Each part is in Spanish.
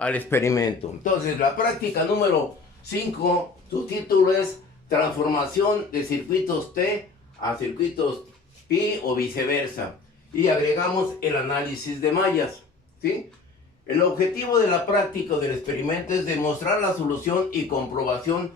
al experimento. Entonces, la práctica número 5, su título es transformación de circuitos T a circuitos pi o viceversa. Y agregamos el análisis de mallas, ¿sí? El objetivo de la práctica del experimento es demostrar la solución y comprobación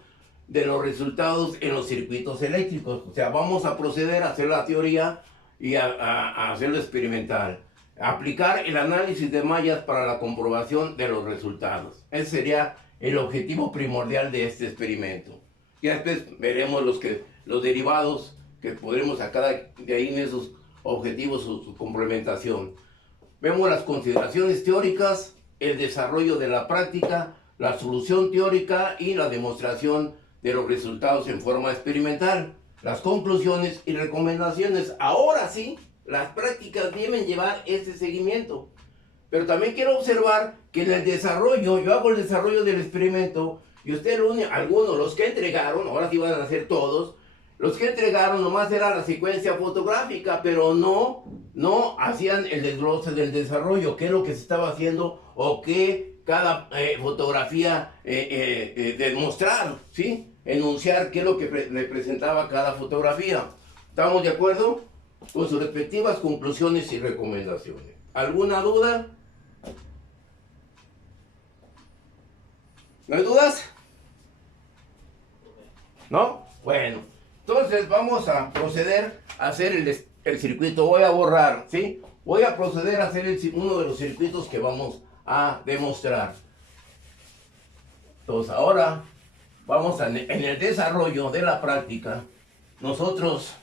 de los resultados en los circuitos eléctricos. O sea, vamos a proceder a hacer la teoría y a hacerlo experimental. Aplicar el análisis de mallas para la comprobación de los resultados. Ese sería el objetivo primordial de este experimento. Y después veremos los derivados que podremos sacar de ahí en esos objetivos, su complementación. Vemos las consideraciones teóricas, el desarrollo de la práctica, la solución teórica y la demostración de los resultados en forma experimental, las conclusiones y recomendaciones. Ahora sí, las prácticas deben llevar este seguimiento. Pero también quiero observar que en el desarrollo, yo hago el desarrollo del experimento y usted, algunos, los que entregaron, ahora sí van a ser todos, los que entregaron nomás era la secuencia fotográfica, pero no hacían el desglose del desarrollo, qué es lo que se estaba haciendo o qué cada fotografía demostrar, ¿sí? Enunciar qué es lo que representaba cada fotografía. ¿Estamos de acuerdo? Con sus respectivas conclusiones y recomendaciones. ¿Alguna duda? ¿No hay dudas? ¿No? Bueno, entonces vamos a proceder a hacer el circuito. Voy a borrar, ¿sí? Voy a proceder a hacer uno de los circuitos que vamos a demostrar. Entonces ahora vamos en el desarrollo de la práctica. Nosotros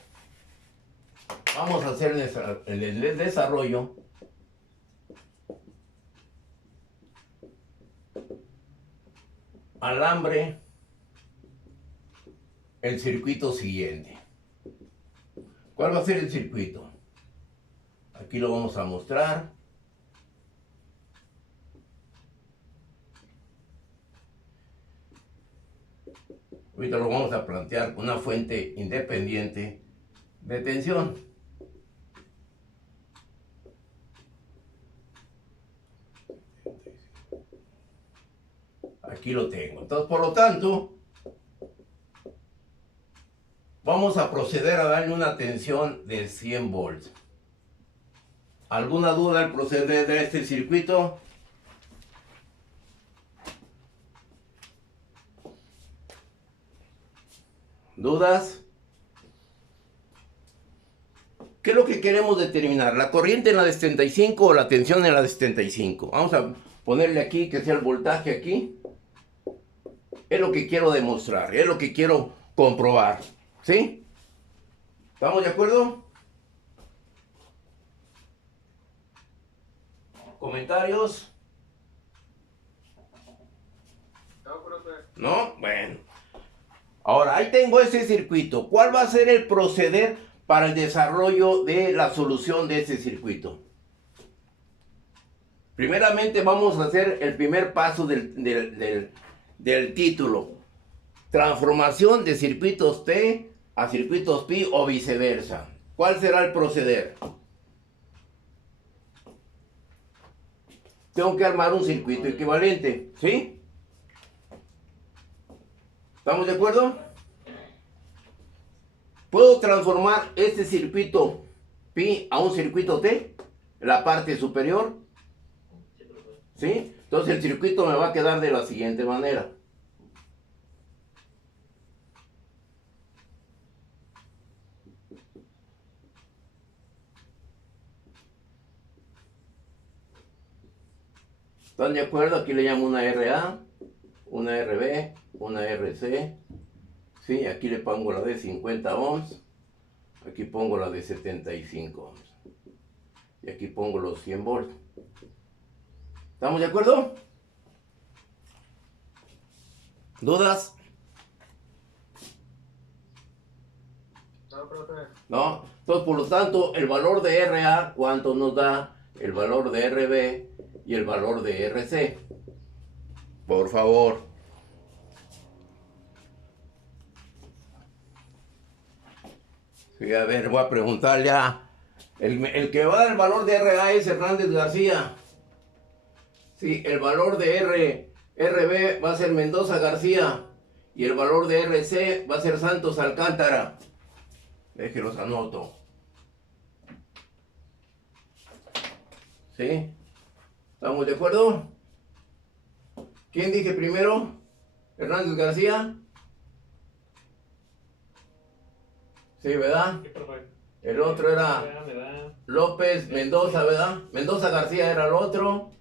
vamos a hacer el desarrollo alambre, el circuito siguiente. ¿Cuál va a ser el circuito? Aquí lo vamos a mostrar. Ahorita lo vamos a plantear con una fuente independiente de tensión. Aquí lo tengo. Entonces, por lo tanto, vamos a proceder a darle una tensión de 100 volts. ¿Alguna duda al proceder de este circuito? ¿Dudas? ¿Qué es lo que queremos determinar? ¿La corriente en la de 75 o la tensión en la de 75? Vamos a ponerle aquí que sea el voltaje aquí. Es lo que quiero demostrar, es lo que quiero comprobar. ¿Sí? ¿Estamos de acuerdo? ¿Comentarios? No, profe. ¿No? Bueno. Ahora, ahí tengo ese circuito. ¿Cuál va a ser el proceder para el desarrollo de la solución de ese circuito? Primeramente vamos a hacer el primer paso del título. Transformación de circuitos T a circuitos pi o viceversa. ¿Cuál será el proceder? Tengo que armar un circuito equivalente, ¿sí? ¿Estamos de acuerdo? ¿Puedo transformar este circuito pi a un circuito T? La parte superior. ¿Sí? Entonces el circuito me va a quedar de la siguiente manera. ¿Están de acuerdo? Aquí le llamo una RA, una RB, una RC. ¿Sí? Aquí le pongo la de 50 ohms. Aquí pongo la de 75 ohms. Y aquí pongo los 100 volts. ¿Estamos de acuerdo? ¿Dudas? No, profe. ¿No? Entonces, por lo tanto, el valor de RA, ¿cuánto nos da? El valor de RB y el valor de RC. Por favor. Sí, a ver, voy a preguntarle a... El que va a dar el valor de RA es Hernández García. Sí, el valor de RB va a ser Mendoza García y el valor de RC va a ser Santos Alcántara. Déjenlos anoto. ¿Sí? ¿Estamos de acuerdo? ¿Quién dije primero? ¿Hernández García? Sí, ¿verdad? Sí, profe. El otro era Me da. López Mendoza, ¿verdad? Mendoza García era el otro.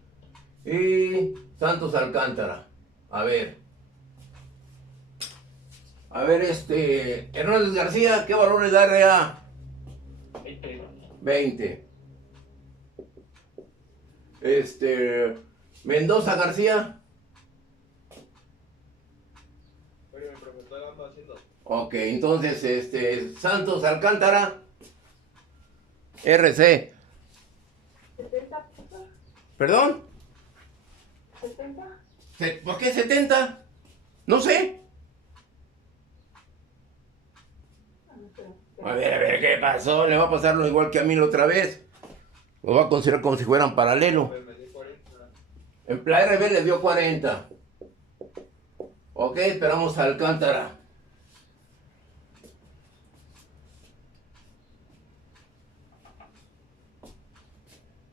Y Santos Alcántara. A ver. A ver, Hernández García, ¿qué valor le da RA? 20. Mendoza García. Oye, mi profesor anda haciendo. Ok, entonces, Santos Alcántara. RC. 70. ¿Perdón? 70. ¿Por qué 70? No sé. A ver, ¿qué pasó? Le va a pasar lo igual que a mí la otra vez. Lo va a considerar como si fueran paralelo. Pues me di 40. En la RB le dio 40. Ok, esperamos a Alcántara.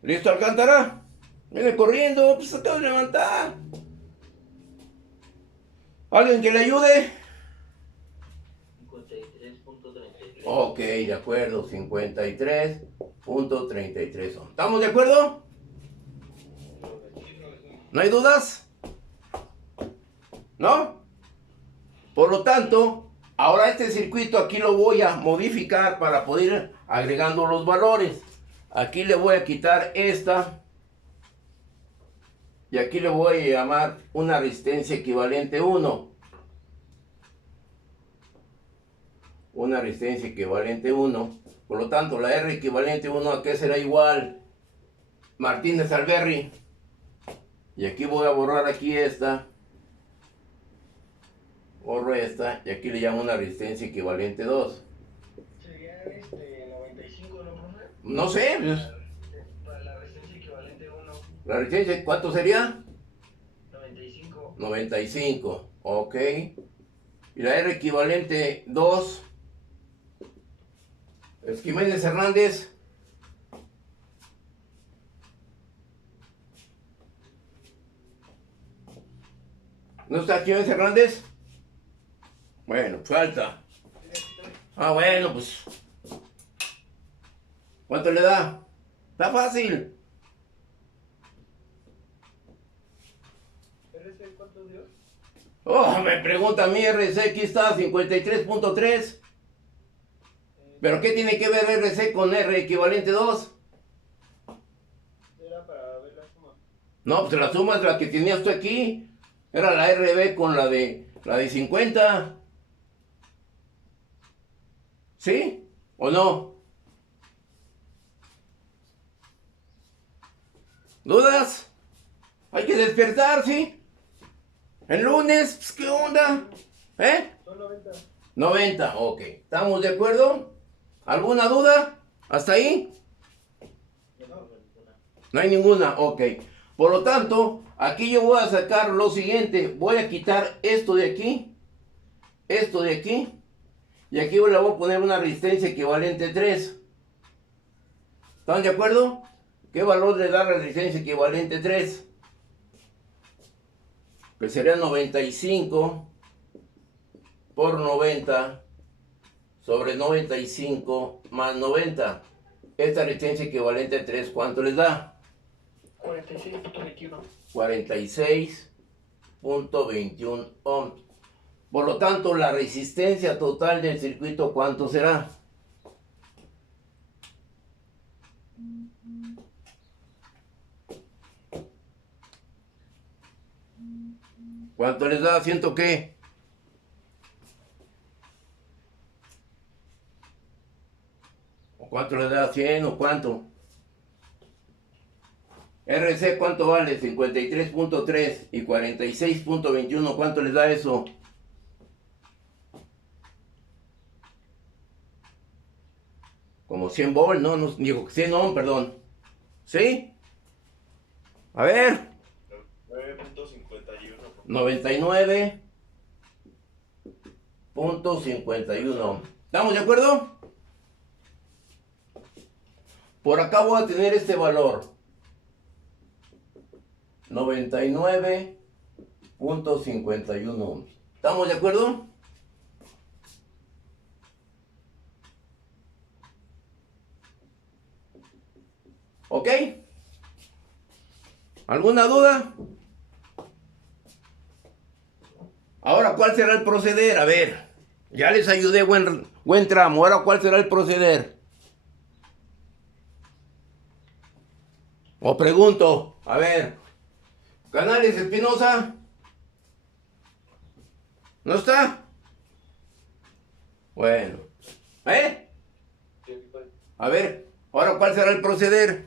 ¿Listo, Alcántara? Viene corriendo, pues se acaba de levantar. ¿Alguien que le ayude? 53.33. Ok, de acuerdo, 53.33 son. ¿Estamos de acuerdo? ¿No hay dudas? ¿No? Por lo tanto, ahora este circuito aquí lo voy a modificar para poder ir agregando los valores. Aquí le voy a quitar esta. Y aquí le voy a llamar una resistencia equivalente 1. Una resistencia equivalente 1. Por lo tanto, la R equivalente 1 ¿a qué será igual? Martínez Alberri. Y aquí voy a borrar aquí esta. Borro esta y aquí le llamo una resistencia equivalente 2. Sería 95, ¿no, profe? No sé, pues, Para la resistencia equivalente 1. la resistencia, ¿cuánto sería? 95. 95, ok. Y la R equivalente 2. Jiménez Hernández. ¿No está Jiménez Hernández? Bueno, falta. Ah, bueno, pues. ¿Cuánto le da? Está fácil. ¿RC cuánto dio? Oh, me pregunta a mí RC, aquí está 53.3. ¿Pero qué tiene que ver RC con R equivalente 2? Era para ver la suma. No, pues la suma es la que tenías tú aquí. Era la RB con la de 50. ¿Sí? ¿O no? ¿Dudas? Hay que despertar, ¿sí? El lunes, pues, ¿qué onda? ¿Eh? Son 90. 90, ok. ¿Estamos de acuerdo? ¿Alguna duda? ¿Hasta ahí? No hay ninguna, ok. Por lo tanto, aquí yo voy a sacar lo siguiente. Voy a quitar esto de aquí. Esto de aquí. Y aquí le voy a poner una resistencia equivalente 3. ¿Están de acuerdo? ¿Qué valor le da la resistencia equivalente 3? Que sería 95 por 90 sobre 95 más 90. Esta resistencia equivalente a 3, ¿cuánto les da? 46.21. 46.21 ohms. Por lo tanto, la resistencia total del circuito, ¿cuánto será? ¿Cuánto les da? ¿Ciento qué? ¿O cuánto les da? ¿100 o cuánto? RC, ¿cuánto vale? 53.3 y 46.21, ¿cuánto les da eso? Como 100 volt, no, digo 100 ohm, perdón. ¿Sí? A ver. 99.51. ¿Estamos de acuerdo? Por acá voy a tener este valor. 99.51. ¿Estamos de acuerdo? ¿Ok? ¿Alguna duda? Ahora, ¿cuál será el proceder? A ver, ya les ayudé buen tramo. Ahora, ¿cuál será el proceder? O pregunto, a ver, Canales Espinosa, ¿no está? Bueno, ¿eh? A ver, ahora, ¿cuál será el proceder?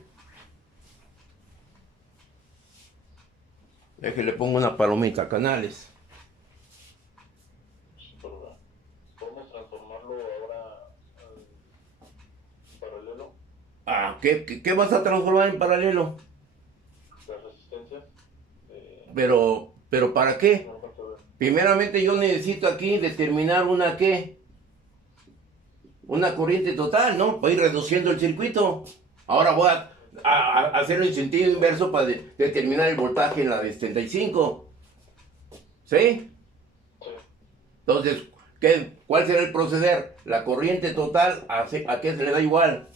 Déjale, pongo una palomita, Canales. ¿Podemos transformarlo ahora en paralelo? Ah, ¿qué vas a transformar en paralelo? Las resistencias. Pero ¿para qué? No alcanzo a ver. Primeramente yo necesito aquí determinar una ¿qué? Una corriente total, ¿no? Voy reduciendo el circuito. Ahora voy a hacerlo en sentido inverso para determinar el voltaje en la de 75. ¿Sí? Sí. Entonces, ¿cuál será el proceder? La corriente total, ¿a qué se le da igual?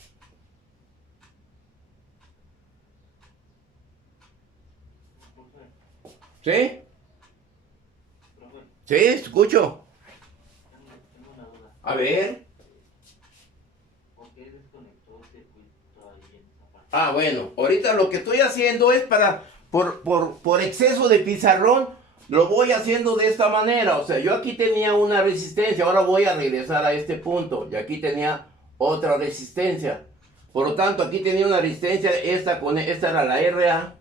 ¿Sí? Sí, escucho. Tengo una duda. A ver. ¿Por qué desconectó el circuito ahí en esa parte? Ah, bueno, ahorita lo que estoy haciendo es por exceso de pizarrón, lo voy haciendo de esta manera. O sea, yo aquí tenía una resistencia, ahora voy a regresar a este punto. Y aquí tenía otra resistencia. Por lo tanto, aquí tenía una resistencia, esta era la RA,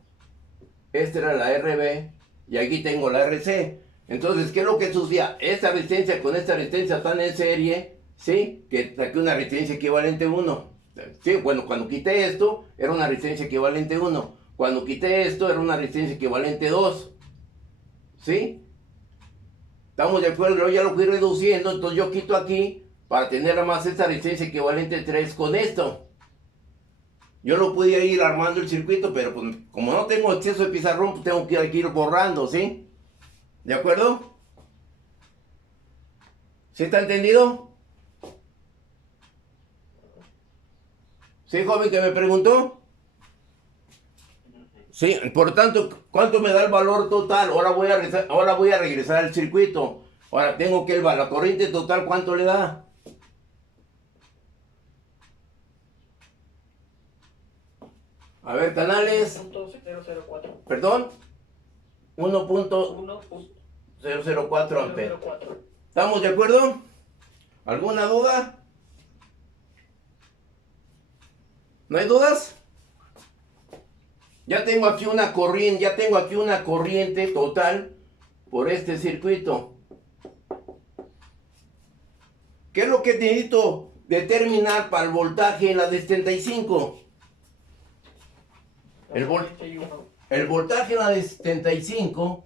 esta era la RB, y aquí tengo la RC. Entonces, ¿qué es lo que sucedía? Esta resistencia con esta resistencia están en serie, ¿sí? Que saqué una resistencia equivalente 1. Sí, bueno, cuando quité esto, era una resistencia equivalente 1. Cuando quité esto, era una resistencia equivalente 2. ¿Sí? ¿Estamos de acuerdo? Yo ya lo fui reduciendo, entonces yo quito aquí para tener más esta resistencia equivalente 3 con esto. Yo lo podía ir armando el circuito, pero pues, como no tengo exceso de pizarrón, pues tengo que ir borrando, ¿sí? ¿De acuerdo? ¿Sí está entendido? ¿Sí, joven, que me preguntó? Sí, por tanto, ¿cuánto me da el valor total? Ahora voy a regresar al circuito. Ahora tengo que la corriente total, ¿cuánto le da? A ver, Canales. 1.004. Perdón. 1.004 1.004. amperes. ¿Estamos de acuerdo? ¿Alguna duda? ¿No hay dudas? Ya tengo aquí una corriente total por este circuito. ¿Qué es lo que necesito determinar para el voltaje en la de 75? El voltaje en la de 75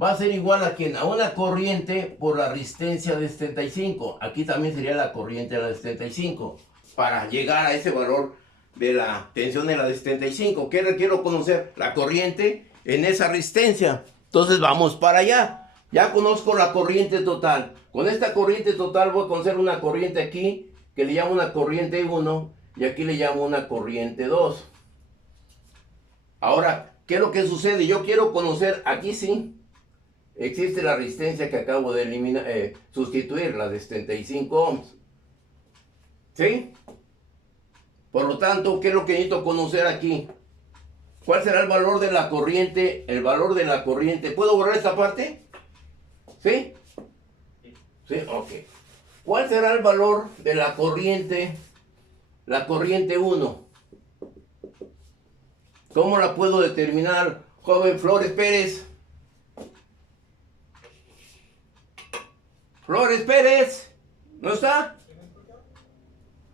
va a ser igual a ¿quién? A una corriente por la resistencia de 75. Aquí también sería la corriente de la de 75. Para llegar a ese valor de la tensión de la de 75. ¿Qué requiero conocer? La corriente en esa resistencia. Entonces vamos para allá. Ya conozco la corriente total. Con esta corriente total voy a conocer una corriente aquí que le llamo una corriente 1 y aquí le llamo una corriente 2. Ahora, ¿qué es lo que sucede? Yo quiero conocer, aquí sí, existe la resistencia que acabo de eliminar, sustituir, la de 75 ohms. ¿Sí? Por lo tanto, ¿qué es lo que necesito conocer aquí? ¿Cuál será el valor de la corriente? El valor de la corriente. ¿Puedo borrar esta parte? ¿Sí? Sí, ok. ¿Cuál será el valor de la corriente 1? ¿Cómo la puedo determinar, joven Flores Pérez? Flores Pérez, ¿no está?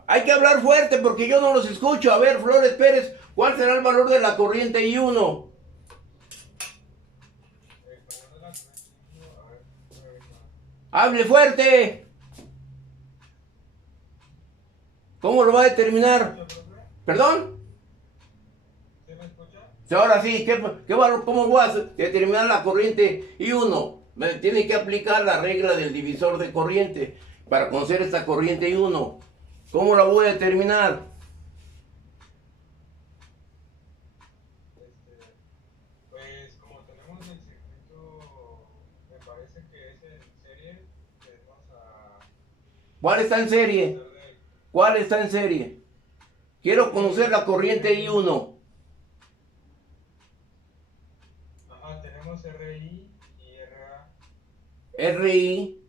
Hay que hablar fuerte porque yo no los escucho. A ver, Flores Pérez, ¿cuál será el valor de la corriente I1? ¡Hable fuerte! ¿Cómo lo va a determinar? ¿Perdón? ¿Sí me escucha? Sí, ahora sí, ¿cómo voy a determinar la corriente I1? Me tiene que aplicar la regla del divisor de corriente para conocer esta corriente I1. ¿Cómo la voy a determinar? Pues como tenemos el circuito, me parece que es en serie, vamos a ¿Cuál está en serie? hacer ¿Cuál está en serie? Quiero conocer la corriente I1. ajá, tenemos RI y RA. RI.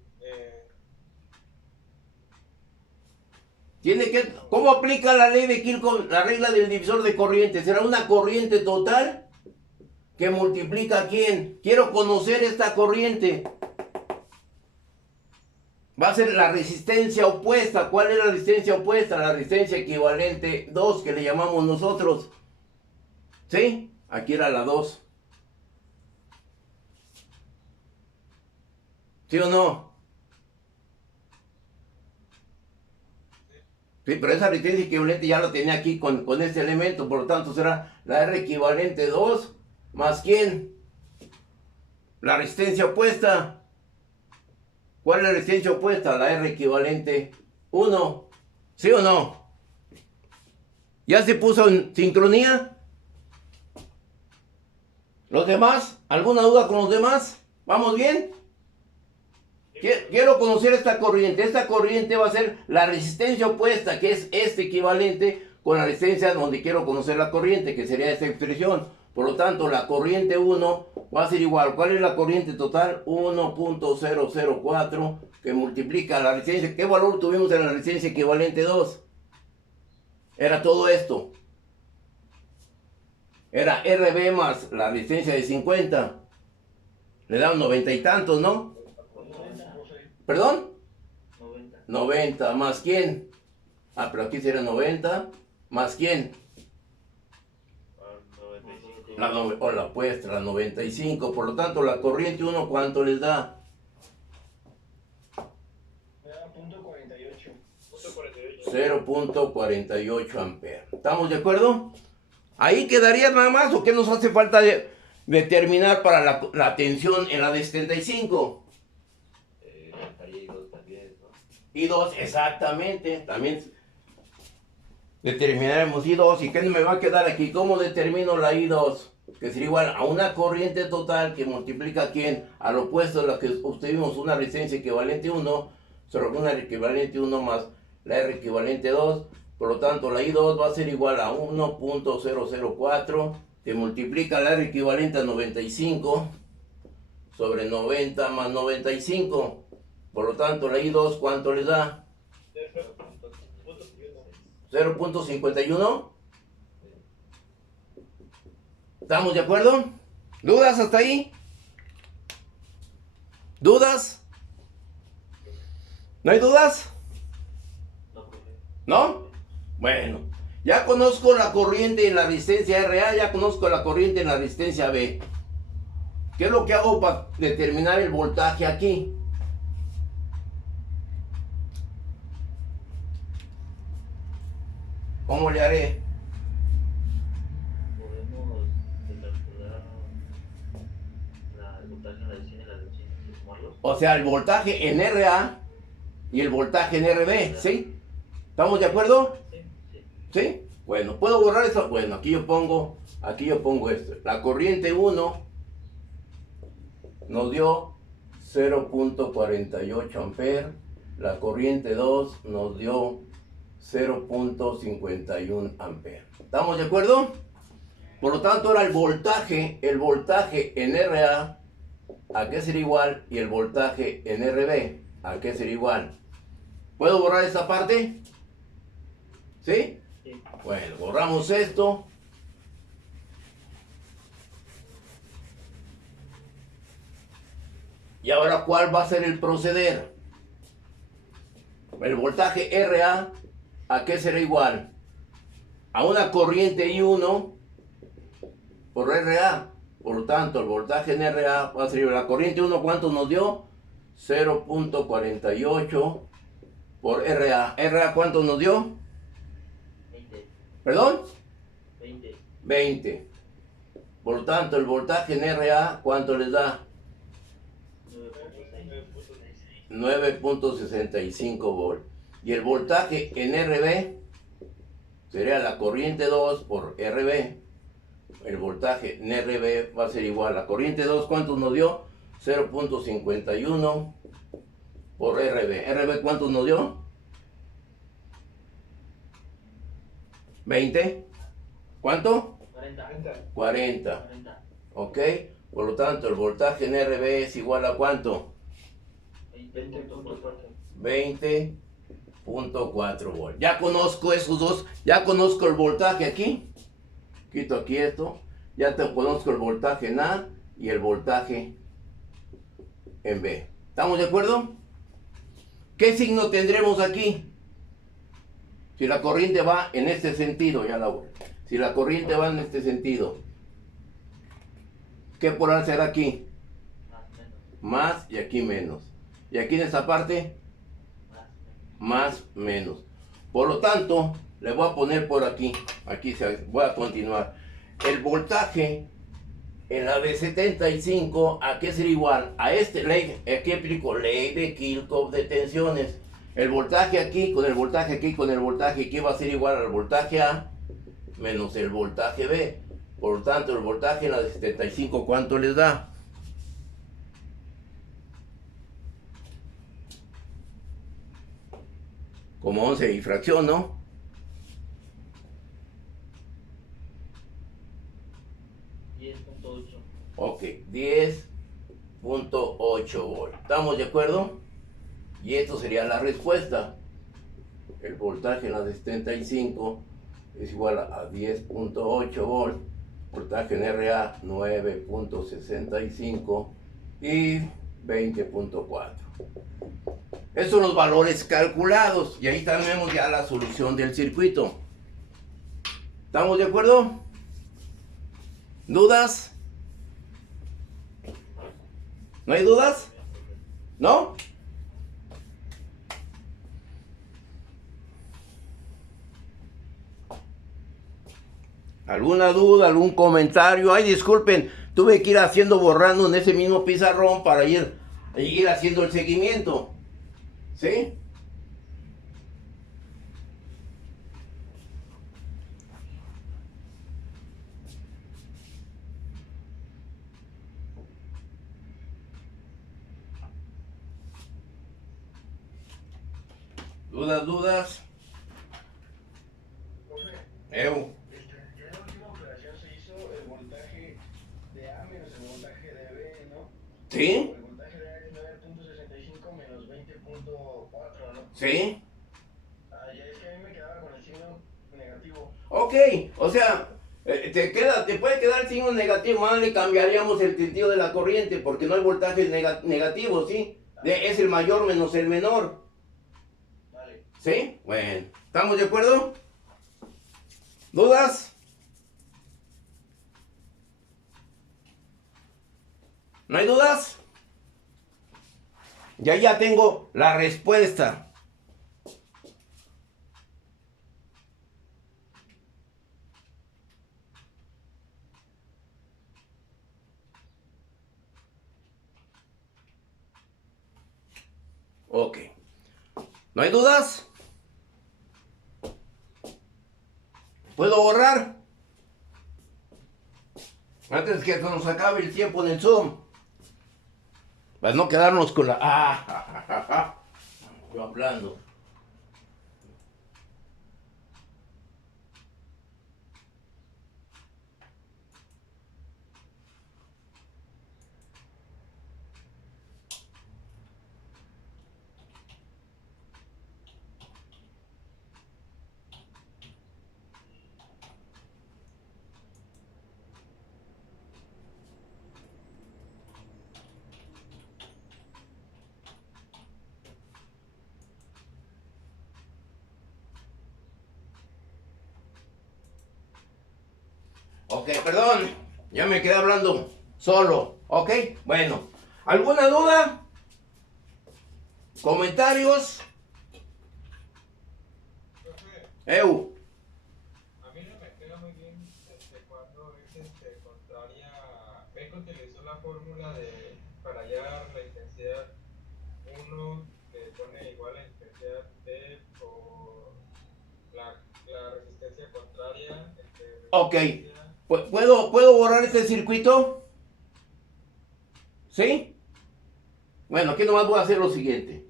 eh, ¿Cómo aplica la ley de Kirchhoff, la regla del divisor de corriente? ¿Será una corriente total que multiplica a quién? Quiero conocer esta corriente. Va a ser la resistencia opuesta. ¿Cuál es la resistencia opuesta? La resistencia equivalente 2 que le llamamos nosotros. ¿Sí? Aquí era la 2. ¿Sí o no? Sí, pero esa resistencia equivalente ya lo tenía aquí con este elemento. Por lo tanto será la R equivalente 2 más ¿quién? La resistencia opuesta. ¿Cuál es la resistencia opuesta? La R equivalente 1. ¿Sí o no? ¿Ya se puso en sincronía? ¿Los demás? ¿Alguna duda con los demás? ¿Vamos bien? Quiero conocer esta corriente. Esta corriente va a ser la resistencia opuesta, que es este equivalente con la resistencia donde quiero conocer la corriente, que sería esta expresión. Por lo tanto, la corriente 1 va a ser igual. ¿Cuál es la corriente total? 1.004 que multiplica la resistencia. ¿Qué valor tuvimos en la resistencia equivalente 2? Era todo esto. Era RB más la resistencia de 50. Le dan 90 y tantos, ¿no? ¿Perdón? 90. 90 más quién. Ah, pero aquí sería 90 más quién. 95. La puesta, la 95. Por lo tanto, la corriente 1, ¿cuánto les da? Me da punto 48. 0.48 amperes. ¿Estamos de acuerdo? Ahí quedaría nada más. ¿O qué nos hace falta determinar para la tensión en la de 75? Estaría I2 también, ¿no? I2, exactamente. También determinaremos I2. ¿Y qué me va a quedar aquí? ¿Cómo determino la I2? Que sería igual a una corriente total que multiplica ¿quién? Al opuesto de la que obtuvimos una resistencia equivalente 1, sobre una equivalente 1 más la R equivalente 2. Por lo tanto, la I2 va a ser igual a 1.004 que multiplica la R equivalente a 95 sobre 90 más 95. Por lo tanto, la I2, ¿cuánto les da? 0.51. ¿Estamos de acuerdo? ¿Dudas hasta ahí? ¿Dudas? ¿No hay dudas? No, profe. ¿No? Bueno, ya conozco la corriente en la resistencia RA, ya conozco la corriente en la resistencia B. ¿Qué es lo que hago para determinar el voltaje aquí? ¿Cómo le haré? Podemos calcular el voltaje en la decena y la decena y sumarlos. O sea, el voltaje en RA y el voltaje en RB, ¿sí? ¿Estamos de acuerdo? Sí, sí. ¿Sí? Bueno, ¿puedo borrar eso? Bueno, aquí yo pongo esto. La corriente 1 nos dio 0.48 amperes. La corriente 2 nos dio 0.51 amperes. ¿Estamos de acuerdo? Por lo tanto, ahora el voltaje en RA, ¿a qué sería igual? Y el voltaje en RB, ¿a qué sería igual? ¿Puedo borrar esta parte? ¿Sí? Sí. Bueno, borramos esto. Y ahora, ¿cuál va a ser el proceder? El voltaje RA, ¿a qué será igual? A una corriente I1 por RA. Por lo tanto, el voltaje en RA va a ser igual. La corriente 1, ¿cuánto nos dio? 0.48 por RA. ¿RA cuánto nos dio? 20. ¿Perdón? 20. 20. Por lo tanto, el voltaje en RA, ¿cuánto les da? 9.65 volt. Y el voltaje en RB sería la corriente 2 por RB. El voltaje en RB va a ser igual a la corriente 2. ¿Cuánto nos dio? 0.51 por RB. ¿RB cuánto nos dio? 20. ¿Cuánto? 40. 40. 40. ¿Ok? Por lo tanto, el voltaje en RB es igual a ¿cuánto? 20.4. 20.4 volt. Ya conozco esos dos. Ya conozco el voltaje aquí. Quito aquí esto. Ya te conozco el voltaje en A y el voltaje en B. ¿Estamos de acuerdo? ¿Qué signo tendremos aquí? Si la corriente va en este sentido, ya la voy. Si la corriente va en este sentido, ¿qué polar será aquí? Más menos. Más y aquí menos. Y aquí en esta parte, Más menos. más menos. Por lo tanto, le voy a poner por aquí. Voy a continuar. El voltaje en la de 75, ¿a qué será igual? A este ley, aquí aplico ley de Kirchhoff de tensiones. El voltaje aquí con el voltaje aquí con el voltaje aquí va a ser igual al voltaje A menos el voltaje B. Por lo tanto, el voltaje en la de 75, ¿cuánto les da? Como 11 y fracción, ¿no? Ok, 10.8 volt. ¿Estamos de acuerdo? Y esto sería la respuesta. El voltaje en la de 75 es igual a 10.8 volt. Voltaje en RA 9.65 y 20.4. Estos son los valores calculados. Y ahí tenemos ya la solución del circuito. ¿Estamos de acuerdo? ¿Dudas? ¿No hay dudas? ¿No? ¿Alguna duda, algún comentario? Ay, disculpen, tuve que ir borrando en ese mismo pizarrón para ir haciendo el seguimiento. ¿Sí? ¿Dudas? Profe, Eu. ya en la última operación se hizo el voltaje de A menos el voltaje de B, ¿no? ¿Sí? El voltaje de A es 9.65 menos 20.4, ¿no? ¿Sí? Ah, ya es que a mí me quedaba con el signo negativo. Ok, o sea, te puede quedar el signo negativo, más le cambiaríamos el sentido de la corriente, porque no hay voltajes negativos, ¿sí? Es el mayor menos el menor. Vale. ¿Sí? Bueno, ¿estamos de acuerdo? ¿Dudas? ¿No hay dudas? Ya tengo la respuesta. Ok. ¿No hay dudas? ¿Puedo borrar? Antes que se nos acabe el tiempo en el Zoom. Para no quedarnos con la... Yo hablando. Ok, perdón, ya me quedé hablando solo, ¿ok? Bueno, ¿alguna duda? ¿Comentarios? Profe, Eu. a mí no me queda muy bien cuando es contraria. Ve que utilizó la fórmula de para hallar la intensidad 1 que pone igual a la intensidad T por la resistencia contraria. Ok. Resistencia. ¿Puedo borrar este circuito? ¿Sí? Bueno, aquí nomás voy a hacer lo siguiente.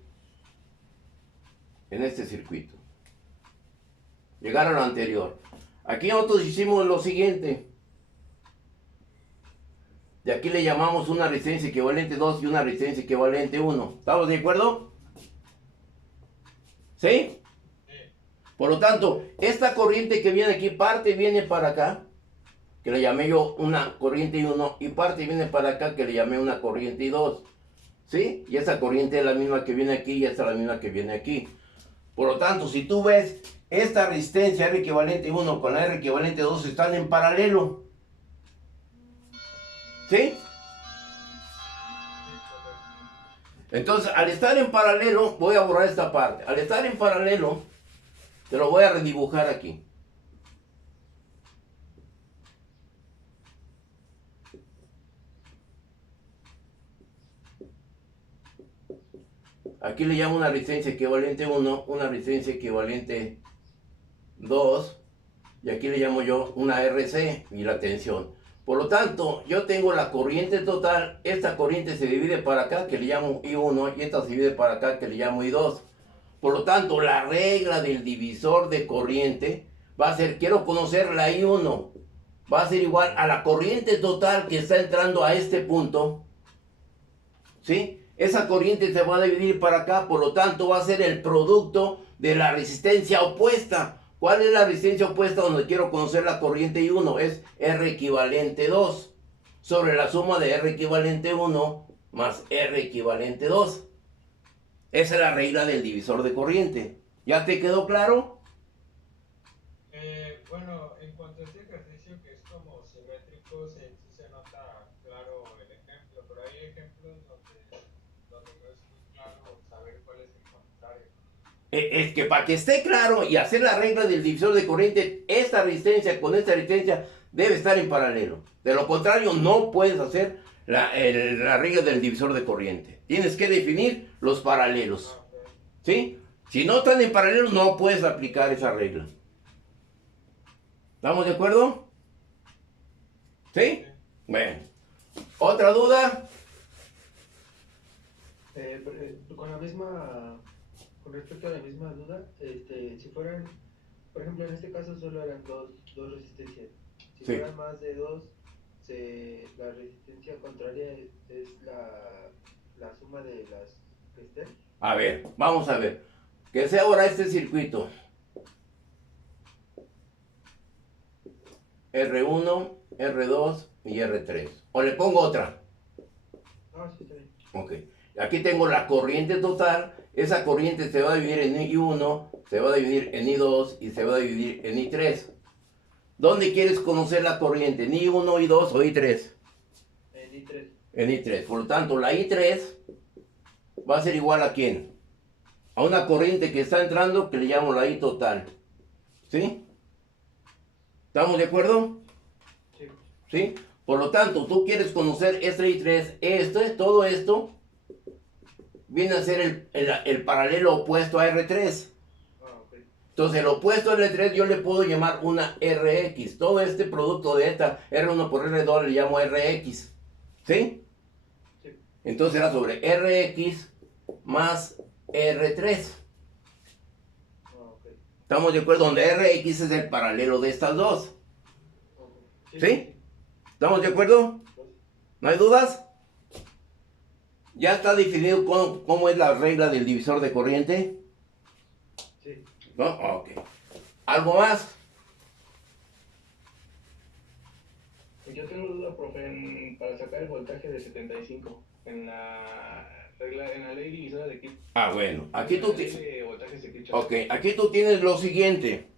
En este circuito. Llegar a lo anterior. Aquí nosotros hicimos lo siguiente. De aquí le llamamos una resistencia equivalente 2 y una resistencia equivalente 1. ¿Estamos de acuerdo? ¿Sí? Por lo tanto, esta corriente que viene aquí, parte viene para acá, que le llamé yo una corriente 1, y parte viene para acá, que le llamé una corriente 2. ¿Sí? Y esa corriente es la misma que viene aquí y esta es la misma que viene aquí. Por lo tanto, si tú ves esta resistencia R equivalente 1 con la R equivalente 2 están en paralelo. ¿Sí? Entonces, al estar en paralelo, voy a borrar esta parte. Al estar en paralelo, te lo voy a redibujar aquí. Aquí le llamo una resistencia equivalente 1, una resistencia equivalente 2, y aquí le llamo yo una RC y la tensión. Por lo tanto, yo tengo la corriente total, esta corriente se divide para acá, que le llamo I1, y esta se divide para acá, que le llamo I2. Por lo tanto, la regla del divisor de corriente va a ser, quiero conocer la I1, va a ser igual a la corriente total que está entrando a este punto, ¿sí? Esa corriente se va a dividir para acá, por lo tanto va a ser el producto de la resistencia opuesta. ¿Cuál es la resistencia opuesta donde quiero conocer la corriente I1? Es R equivalente 2 sobre la suma de R equivalente 1 más R equivalente 2. Esa es la regla del divisor de corriente. ¿Ya te quedó claro? Bueno, en cuanto a este ejercicio que es como simétrico, sí se nota claro el ejemplo, pero hay ejemplos donde no es muy claro saber cuál es el contrario. Es que para que esté claro y hacer la regla del divisor de corriente, esta resistencia con esta resistencia debe estar en paralelo. De lo contrario, no puedes hacer la regla del divisor de corriente. Tienes que definir los paralelos. ¿Sí? Si no están en paralelo, no puedes aplicar esa regla. ¿Estamos de acuerdo? ¿Sí? Bueno. ¿Otra duda? Con respecto a la misma duda, si fueran, por ejemplo, en este caso solo eran dos resistencias. Si Sí. fueran más de dos, la resistencia contraria es la suma de las que estén. A ver, vamos a ver. Que sea ahora este circuito. R1, R2 y R3. O le pongo otra. Ah, sí, está bien. Ok. Aquí tengo la corriente total. Esa corriente se va a dividir en I1, se va a dividir en I2 y se va a dividir en I3. ¿Dónde quieres conocer la corriente? ¿En I1, I2 o I3? En I3. En I3. Por lo tanto, la I3 va a ser igual a ¿quién? A una corriente que está entrando que le llamo la I total. ¿Sí? ¿Estamos de acuerdo? Sí. ¿Sí? Por lo tanto, tú quieres conocer este I3, todo esto viene a ser el paralelo opuesto a R3. Ah, ok. Entonces, el opuesto a R3 yo le puedo llamar una RX. Todo este producto de esta R1 por R2 le llamo RX. ¿Sí? Sí. Entonces era sobre RX más R3. Ah, ok. ¿Estamos de acuerdo? Donde RX es el paralelo de estas dos. Ok. ¿Sí? ¿Estamos de acuerdo? ¿No hay dudas? ¿Ya está definido cómo es la regla del divisor de corriente? Sí. ¿No? Ok. ¿Algo más? Yo tengo duda, profe, para sacar el voltaje de 75 en la regla, en la ley divisora de Kirchhoff. Ah, bueno. Aquí tú, De voltajes de Kirchhoff. ok, aquí tú tienes lo siguiente.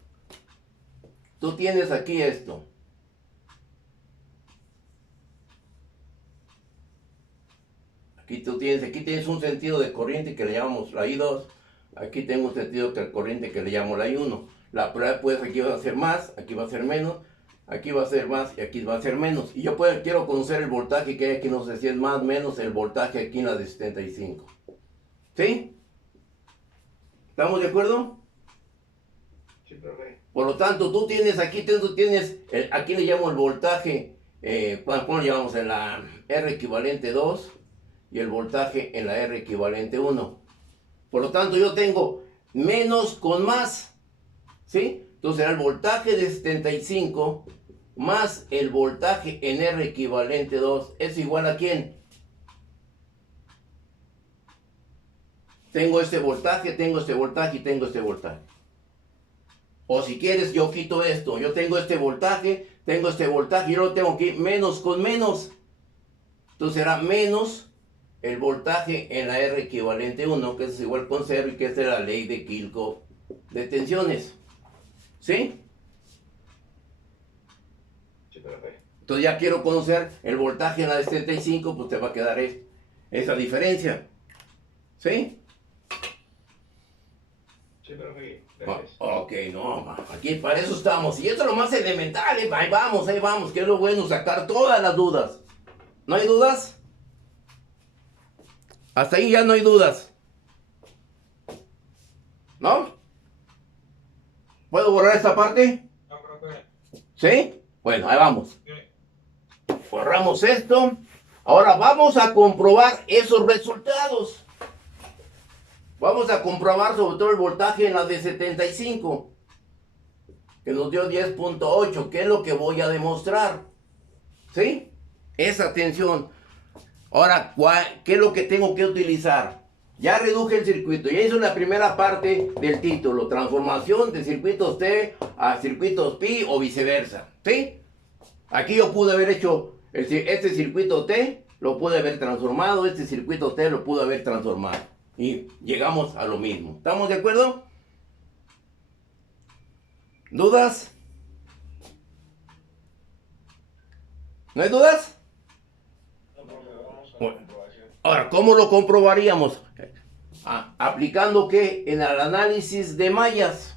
Tú tienes aquí esto. Aquí tienes un sentido de corriente que le llamamos la I2. Aquí tengo un sentido de corriente que le llamo la I1. La prueba pues aquí va a ser más, aquí va a ser menos, aquí va a ser más y aquí va a ser menos. Y yo quiero conocer el voltaje que hay aquí, no sé si es más o menos el voltaje aquí en la de 75. ¿Sí? ¿Estamos de acuerdo? Sí, profe. Por lo tanto, tú tienes, aquí le llamo el voltaje, ¿cómo le llamamos? En la R equivalente 2 y el voltaje en la R equivalente 1. Por lo tanto, yo tengo menos con más, ¿sí? Entonces será el voltaje de 75 más el voltaje en R equivalente 2 es igual a ¿quién? Tengo este voltaje, tengo este voltaje y tengo este voltaje. O si quieres, yo quito esto. Yo tengo este voltaje, y yo lo tengo aquí menos con menos. Entonces será menos el voltaje en la R equivalente 1, que es igual con 0 y que es de la ley de Kirchhoff de tensiones. ¿Sí? Sí, profe. Entonces ya quiero conocer el voltaje en la de 75, pues te va a quedar esa diferencia. ¿Sí? Sí, profe. Gracias. Ok, no, aquí para eso estamos. Y esto es lo más elemental, ahí vamos, que es lo bueno, sacar todas las dudas. ¿No hay dudas? Hasta ahí ya no hay dudas. ¿No? ¿Puedo borrar esta parte? No, profe. ¿Sí? Bueno, ahí vamos. Sí. Borramos esto. Ahora vamos a comprobar esos resultados. Vamos a comprobar sobre todo el voltaje en la de 75, que nos dio 10.8, que es lo que voy a demostrar. ¿Sí? Esa tensión. Ahora, ¿qué es lo que tengo que utilizar? Ya reduje el circuito, ya hice la primera parte del título, transformación de circuitos T a circuitos pi o viceversa. ¿Sí? Aquí yo pude haber hecho este circuito T, lo pude haber transformado, este circuito T lo pude haber transformado. Y llegamos a lo mismo. ¿Estamos de acuerdo? ¿Dudas? ¿No hay dudas? Bueno. Ahora, ¿cómo lo comprobaríamos? ¿Aplicando qué? En el análisis de mallas.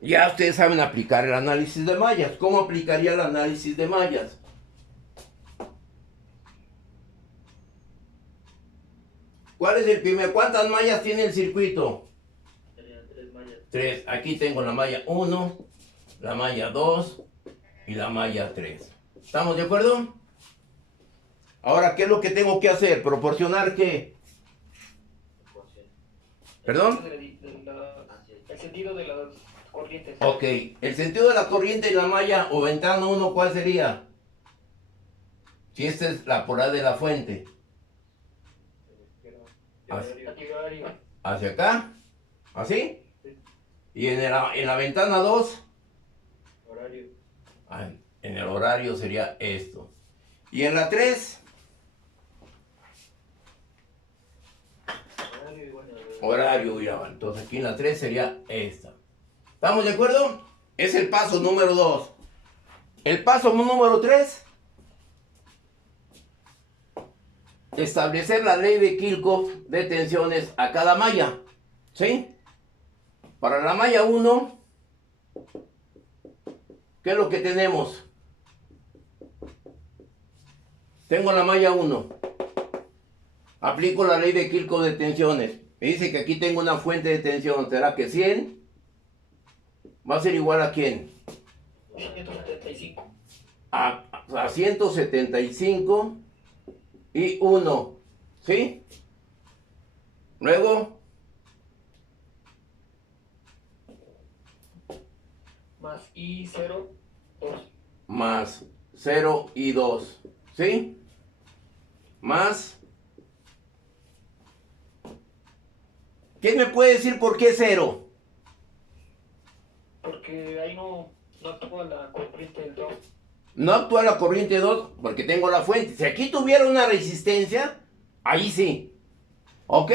Ya ustedes saben aplicar el análisis de mallas. ¿Cómo aplicaría el análisis de mallas? ¿Cuál es el primer? ¿Cuántas mallas tiene el circuito? Serían 3 mallas. 3. Aquí tengo la malla 1, la malla 2 y la malla 3. ¿Estamos de acuerdo? Ahora, ¿qué es lo que tengo que hacer? ¿Proporcionar qué? ¿Perdón? El sentido de las corrientes. Ok. El sentido de la corriente en la malla o ventana 1, ¿cuál sería? Si esta es la polar de la fuente. Hacia acá, así. Y en la ventana 2, Horario. En el horario sería esto. Y en la 3, horario, mira, entonces aquí en la 3 sería esta. ¿Estamos de acuerdo? Es el paso número 2. El paso número 3, establecer la ley de Kirchhoff de tensiones a cada malla. ¿Sí? Para la malla 1, ¿qué es lo que tenemos? Tengo la malla 1. Aplico la ley de Kirchhoff de tensiones. Me dice que aquí tengo una fuente de tensión. ¿Será que 100 va a ser igual a quién? 175. A 175 y 1. ¿Sí? Luego, Más I 0, 2. más 0 y 2. ¿Sí? Más. ¿Quién me puede decir por qué 0? Porque ahí no actúa la corriente del 2. No actúa la corriente 2 porque tengo la fuente. Si aquí tuviera una resistencia, ahí sí. ¿Ok?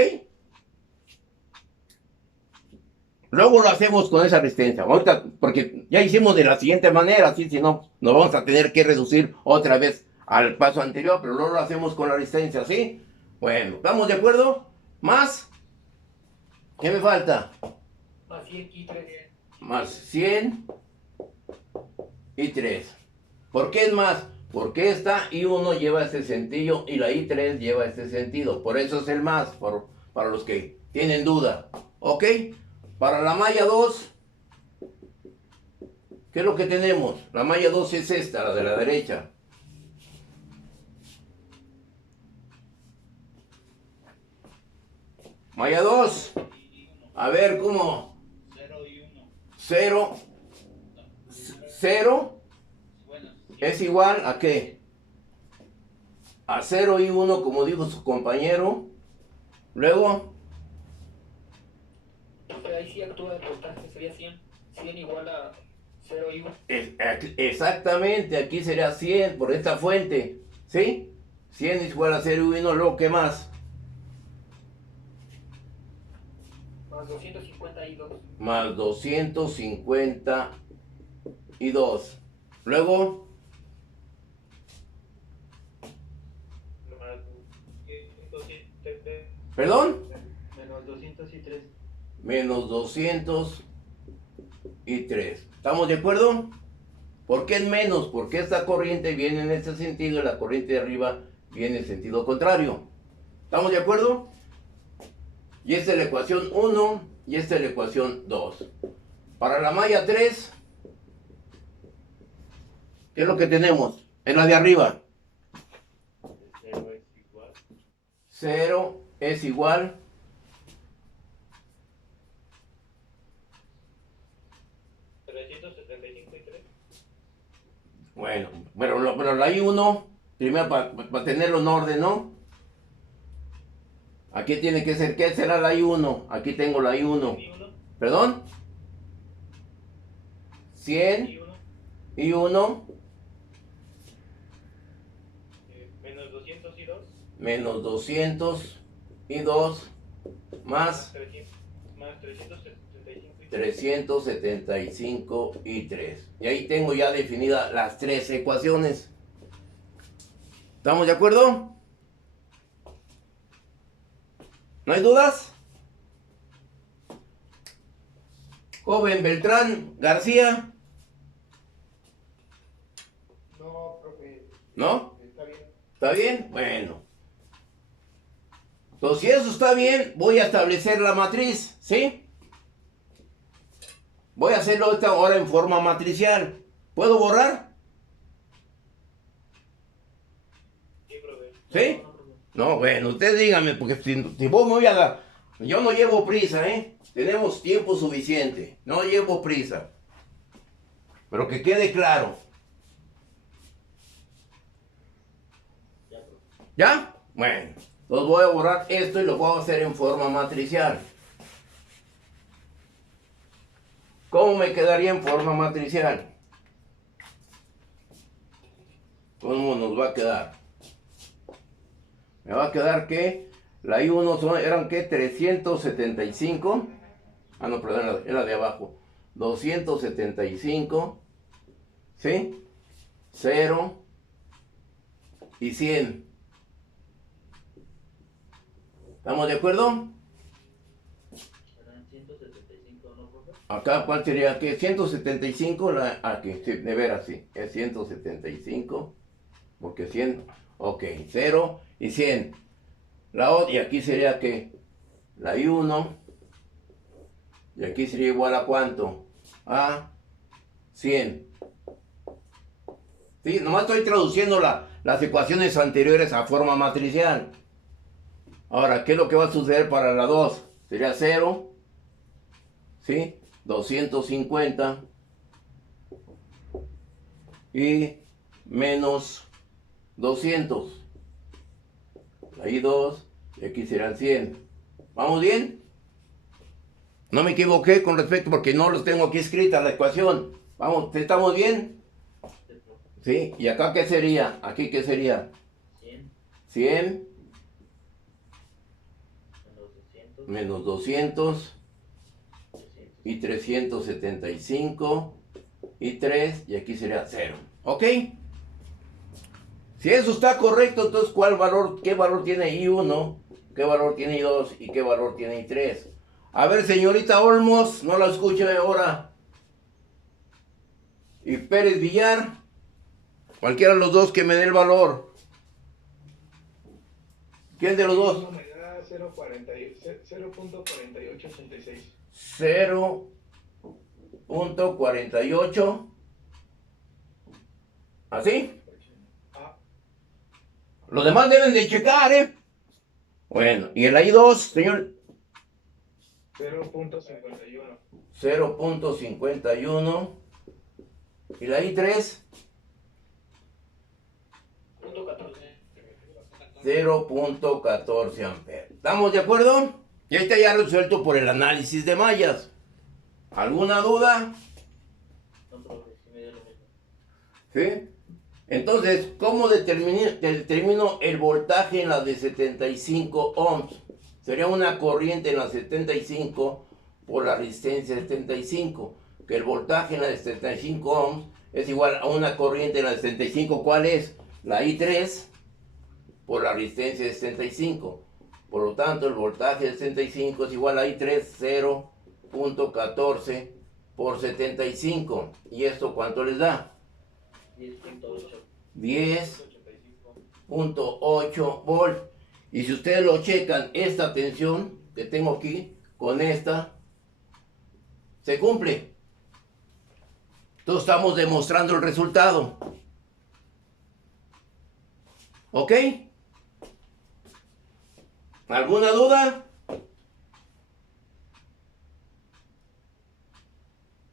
Luego lo hacemos con esa resistencia. Ahorita, porque ya hicimos de la siguiente manera, así si no, nos vamos a tener que reducir otra vez al paso anterior, pero luego lo hacemos con la resistencia, ¿sí? Bueno, ¿estamos de acuerdo? ¿Más? ¿Qué me falta? Más 100 y 3. Más 100 y 3. ¿Por qué es más? Porque esta I1 lleva este sentido y la I3 lleva este sentido. Por eso es el más, para los que tienen duda. ¿Ok? Para la malla 2, ¿qué es lo que tenemos? La malla 2 es esta, la de la derecha. Malla 2. A ver, ¿cómo? 0 y 1. 0. 0 Bueno, es igual a ¿qué? A 0 y 1, como dijo su compañero. Luego, O sea, ahí sí actúa el voltaje, sería 100. 100 igual a 0 y 1. exactamente, aquí sería 100 por esta fuente. ¿Sí? 100 es igual a 0 y 1, luego, ¿qué más? Más 252. Más 252. Luego, ¿perdón? Menos 203. Menos 203. ¿Estamos de acuerdo? ¿Por qué es menos? Porque esta corriente viene en este sentido y la corriente de arriba viene en sentido contrario. ¿Estamos de acuerdo? Y esta es la ecuación 1 y esta es la ecuación 2. Para la malla 3, ¿qué es lo que tenemos? En la de arriba. 0 es igual. 0 es igual. Bueno, pero la I1, primero para tenerlo en orden, ¿no? Aquí tiene que ser, ¿qué será la I1? Aquí tengo la I1. ¿Perdón? 100 y 1 Menos 202. menos 202 más 375 y 3. Y ahí tengo ya definidas las tres ecuaciones. ¿Estamos de acuerdo? ¿No hay dudas? Joven Beltrán García. No, profe. ¿No? Está bien. ¿Está bien? Bueno. Entonces, si eso está bien, voy a establecer la matriz, ¿sí? Voy a hacerlo ahora en forma matricial. ¿Puedo borrar? ¿Sí? No, bueno, ustedes díganme, porque si vos me voy a dar... Yo no llevo prisa, ¿eh? Tenemos tiempo suficiente. No llevo prisa. Pero que quede claro. ¿Ya? Bueno, entonces voy a borrar esto y lo voy a hacer en forma matricial. ¿Cómo me quedaría en forma matricial? ¿Cómo nos va a quedar? Me va a quedar que la I1 eran que 375. Ah, no, perdón, era de abajo. 275. ¿Sí? 0 y 100. ¿Estamos de acuerdo? Serán 175, ¿no, profe? Acá, ¿cuál sería? ¿Qué? 175, aquí, sí, de veras, sí, es 175, porque 100, ok, 0 y 100. La otra, y aquí sería que la I1, y aquí sería igual a ¿cuánto? A 100. Sí, nomás estoy traduciendo las ecuaciones anteriores a forma matricial. Ahora, ¿qué es lo que va a suceder para la 2? Sería 0, ¿sí? 250 y menos 200. Ahí 2 y aquí serán 100. ¿Vamos bien? No me equivoqué con respecto porque no los tengo aquí escrita la ecuación. Vamos, ¿estamos bien? ¿Sí? ¿Y acá qué sería? ¿Aquí qué sería? 100 100 menos 200. menos 200 y 375 y 3 y aquí sería 0. ¿Ok? Si eso está correcto, entonces ¿qué valor tiene I1? ¿Qué valor tiene I2? ¿Y qué valor tiene I3? A ver, señorita Olmos, no la escucho ahora. Y Pérez Villar, cualquiera de los dos que me dé el valor. ¿Quién de los dos? Uno me da 0.4886. 0.48. ¿Así? Ah, Los demás deben de checar, ¿eh? Bueno, y el I2, señor. 0.51. 0.51. ¿Y la I3? 0.14 amperes. ¿Estamos de acuerdo? Y está ya resuelto por el análisis de mallas. ¿Alguna duda? No, profe, sí me dio lo mismo. ¿Sí? Entonces, ¿cómo determino el voltaje en la de 75 ohms? Sería una corriente en la 75 por la resistencia 75. Que el voltaje en la de 75 ohms es igual a una corriente en la de 75. ¿Cuál es? La I3 por la resistencia de 75. Por lo tanto, el voltaje de 75 es igual a I3 0.14 por 75. ¿Y esto cuánto les da? 10.8. 10.8 volt. Y si ustedes lo checan, esta tensión que tengo aquí con esta se cumple. Entonces estamos demostrando el resultado. ¿Ok? ¿Alguna duda?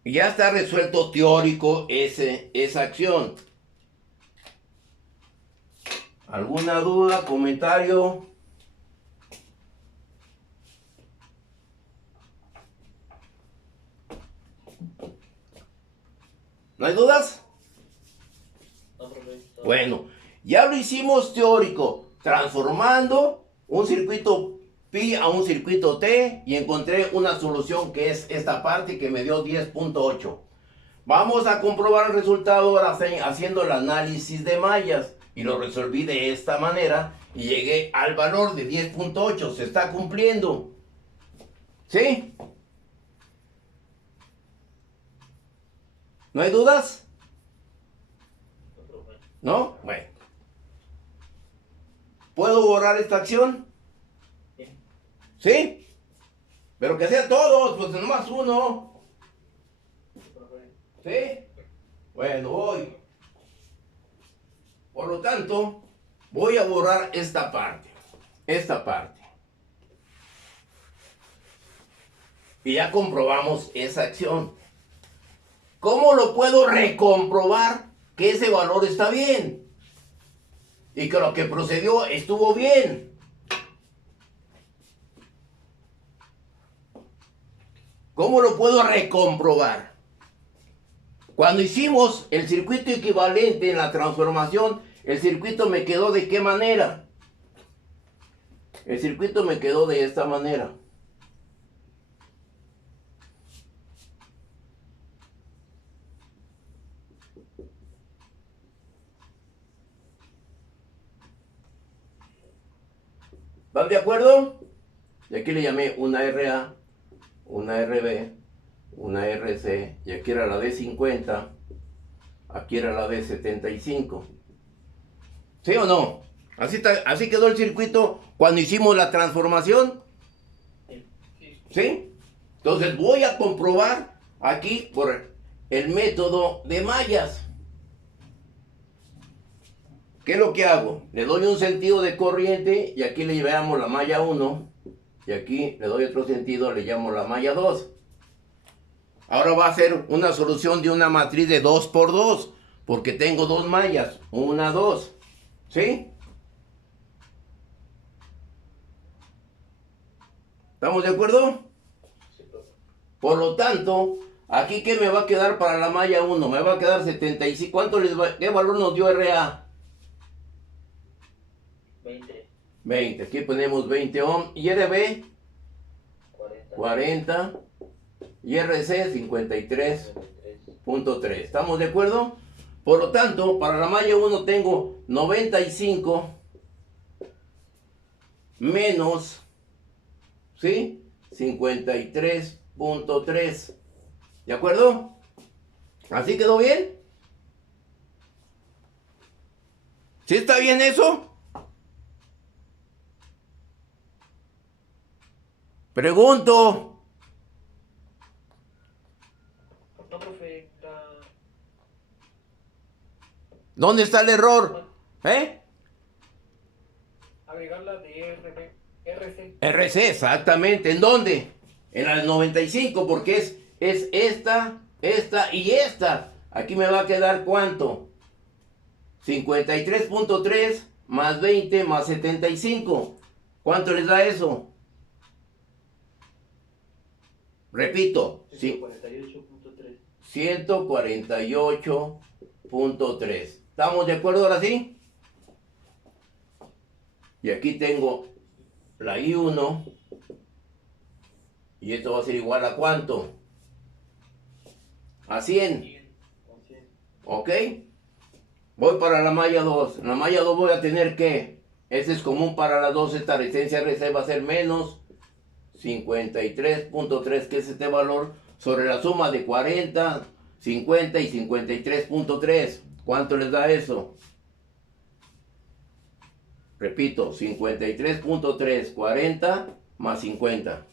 Y ya está resuelto teórico esa acción. ¿Alguna duda, comentario? ¿No hay dudas? No, profe. Bueno, ya lo hicimos teórico, transformando un circuito pi a un circuito T y encontré una solución que es esta parte que me dio 10.8. Vamos a comprobar el resultado ahora haciendo el análisis de mallas y lo resolví de esta manera y llegué al valor de 10.8. Se está cumpliendo. ¿Sí? ¿No hay dudas? No, profe. ¿No? Bueno. ¿Puedo borrar esta acción? Sí. ¿Sí? Pero que sean todos, pues nomás uno. Profe. ¿Sí? Bueno, voy. Por lo tanto, voy a borrar esta parte. Esta parte. Y ya comprobamos esa acción. ¿Cómo lo puedo recomprobar que ese valor está bien? Y que lo que procedió estuvo bien. ¿Cómo lo puedo recomprobar? Cuando hicimos el circuito equivalente en la transformación, el circuito me quedó ¿de qué manera? El circuito me quedó de esta manera. ¿Están de acuerdo? Y aquí le llamé una RA, una RB, una RC, y aquí era la de 50, aquí era la de 75. ¿Sí o no? Así quedó el circuito cuando hicimos la transformación. ¿Sí? Entonces voy a comprobar aquí por el método de mallas. ¿Qué es lo que hago? Le doy un sentido de corriente y aquí le llamo la malla 1 y aquí le doy otro sentido, le llamo la malla 2. Ahora va a ser una solución de una matriz de 2 por 2 porque tengo dos mallas, 1, 2. ¿Sí? ¿Estamos de acuerdo? Sí, profe. Por lo tanto, aquí ¿qué me va a quedar para la malla 1? Me va a quedar 75. ¿Qué valor nos dio RA? 20. 20. Aquí ponemos 20 ohm. Y RB, 40. 40. Y RC, 53.3. ¿Estamos de acuerdo? Por lo tanto, para la malla 1 tengo 95 menos, ¿sí? 53.3. ¿De acuerdo? ¿Así quedó bien? ¿Sí está bien eso? Pregunto. No, profe, está... ¿Dónde está el error? ¿Eh? Agregarla de RC. RC, exactamente. ¿En dónde? En la del 95, porque es esta, esta y esta. Aquí me va a quedar ¿cuánto? 53.3 más 20 más 75. ¿Cuánto les da eso? Repito, sí, 148.3. 148.3. ¿Estamos de acuerdo ahora sí? Y aquí tengo la I1. Y esto va a ser igual a ¿cuánto? A 100. ¿Ok? Voy para la malla 2. En la malla 2 voy a tener que, este es común para las dos, esta resistencia RC va a ser menos 53.3, que es este valor, sobre la suma de 40, 50 y 53.3. ¿Cuánto les da eso? Repito, 53.3, 40 más 50.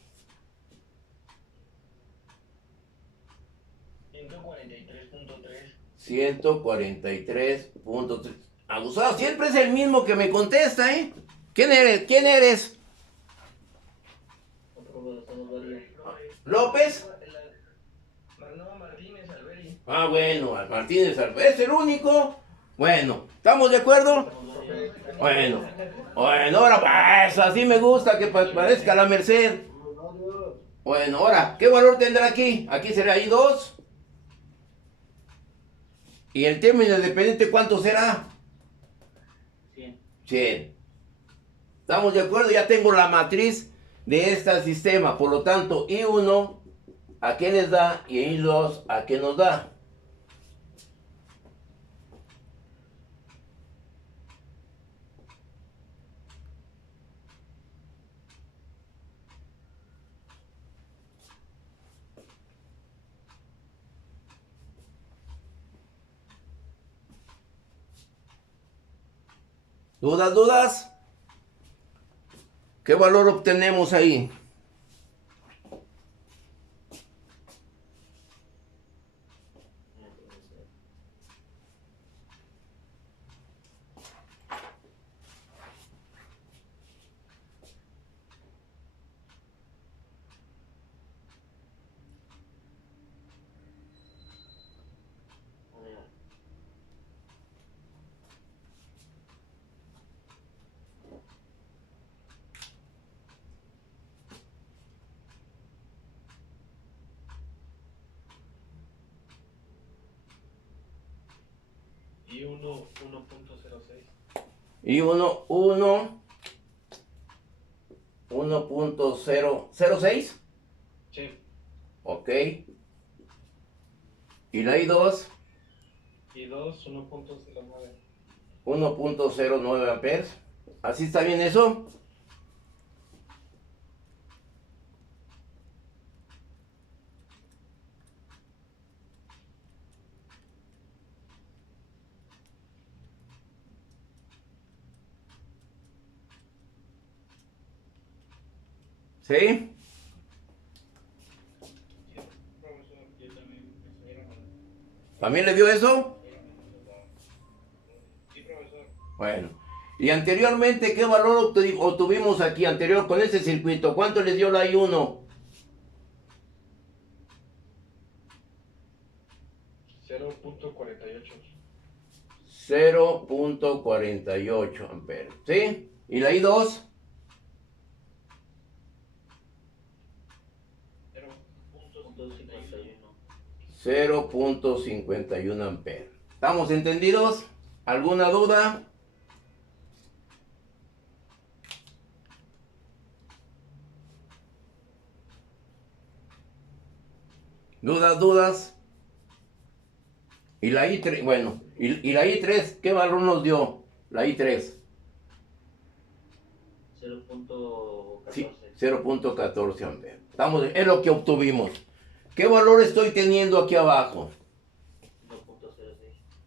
143.3. 143.3. Abusado, siempre es el mismo que me contesta, ¿eh? ¿Quién eres? ¿Quién eres? ¿López? No, Martínez, Alberi. Ah, bueno, Martínez es el único. Bueno, ¿estamos de acuerdo? Bueno, ahora pues, así me gusta que parezca la Merced. Bueno, ahora, ¿qué valor tendrá aquí? Aquí será I2. ¿Y el término independiente cuánto será? 100. 100. ¿Estamos de acuerdo? Ya tengo la matriz de este sistema. Por lo tanto, I1 ¿a qué les da? Y I2 ¿a qué nos da? ¿Dudas, dudas? ¿Qué valor obtenemos ahí? Y 1.06. Y 1.006. Sí. Ok. Y la I2, Y 2, 1.09. 1.09 amperes. ¿Así está bien eso? ¿Sí? Profesor, yo también estuviera mal. ¿También le dio eso? Sí, profesor. Bueno. Y anteriormente, ¿qué valor obtuvimos aquí anterior con ese circuito? ¿Cuánto les dio la I1? 0.48. 0.48 amperes. ¿Sí? ¿Y la I2? 0.51 amperes. ¿Estamos entendidos? ¿Alguna duda? ¿Dudas? Y la I3, bueno, y la I3, ¿qué valor nos dio? La I3. 0.14. Sí, 0.14 amperes. Es lo que obtuvimos. ¿Qué valor estoy teniendo aquí abajo?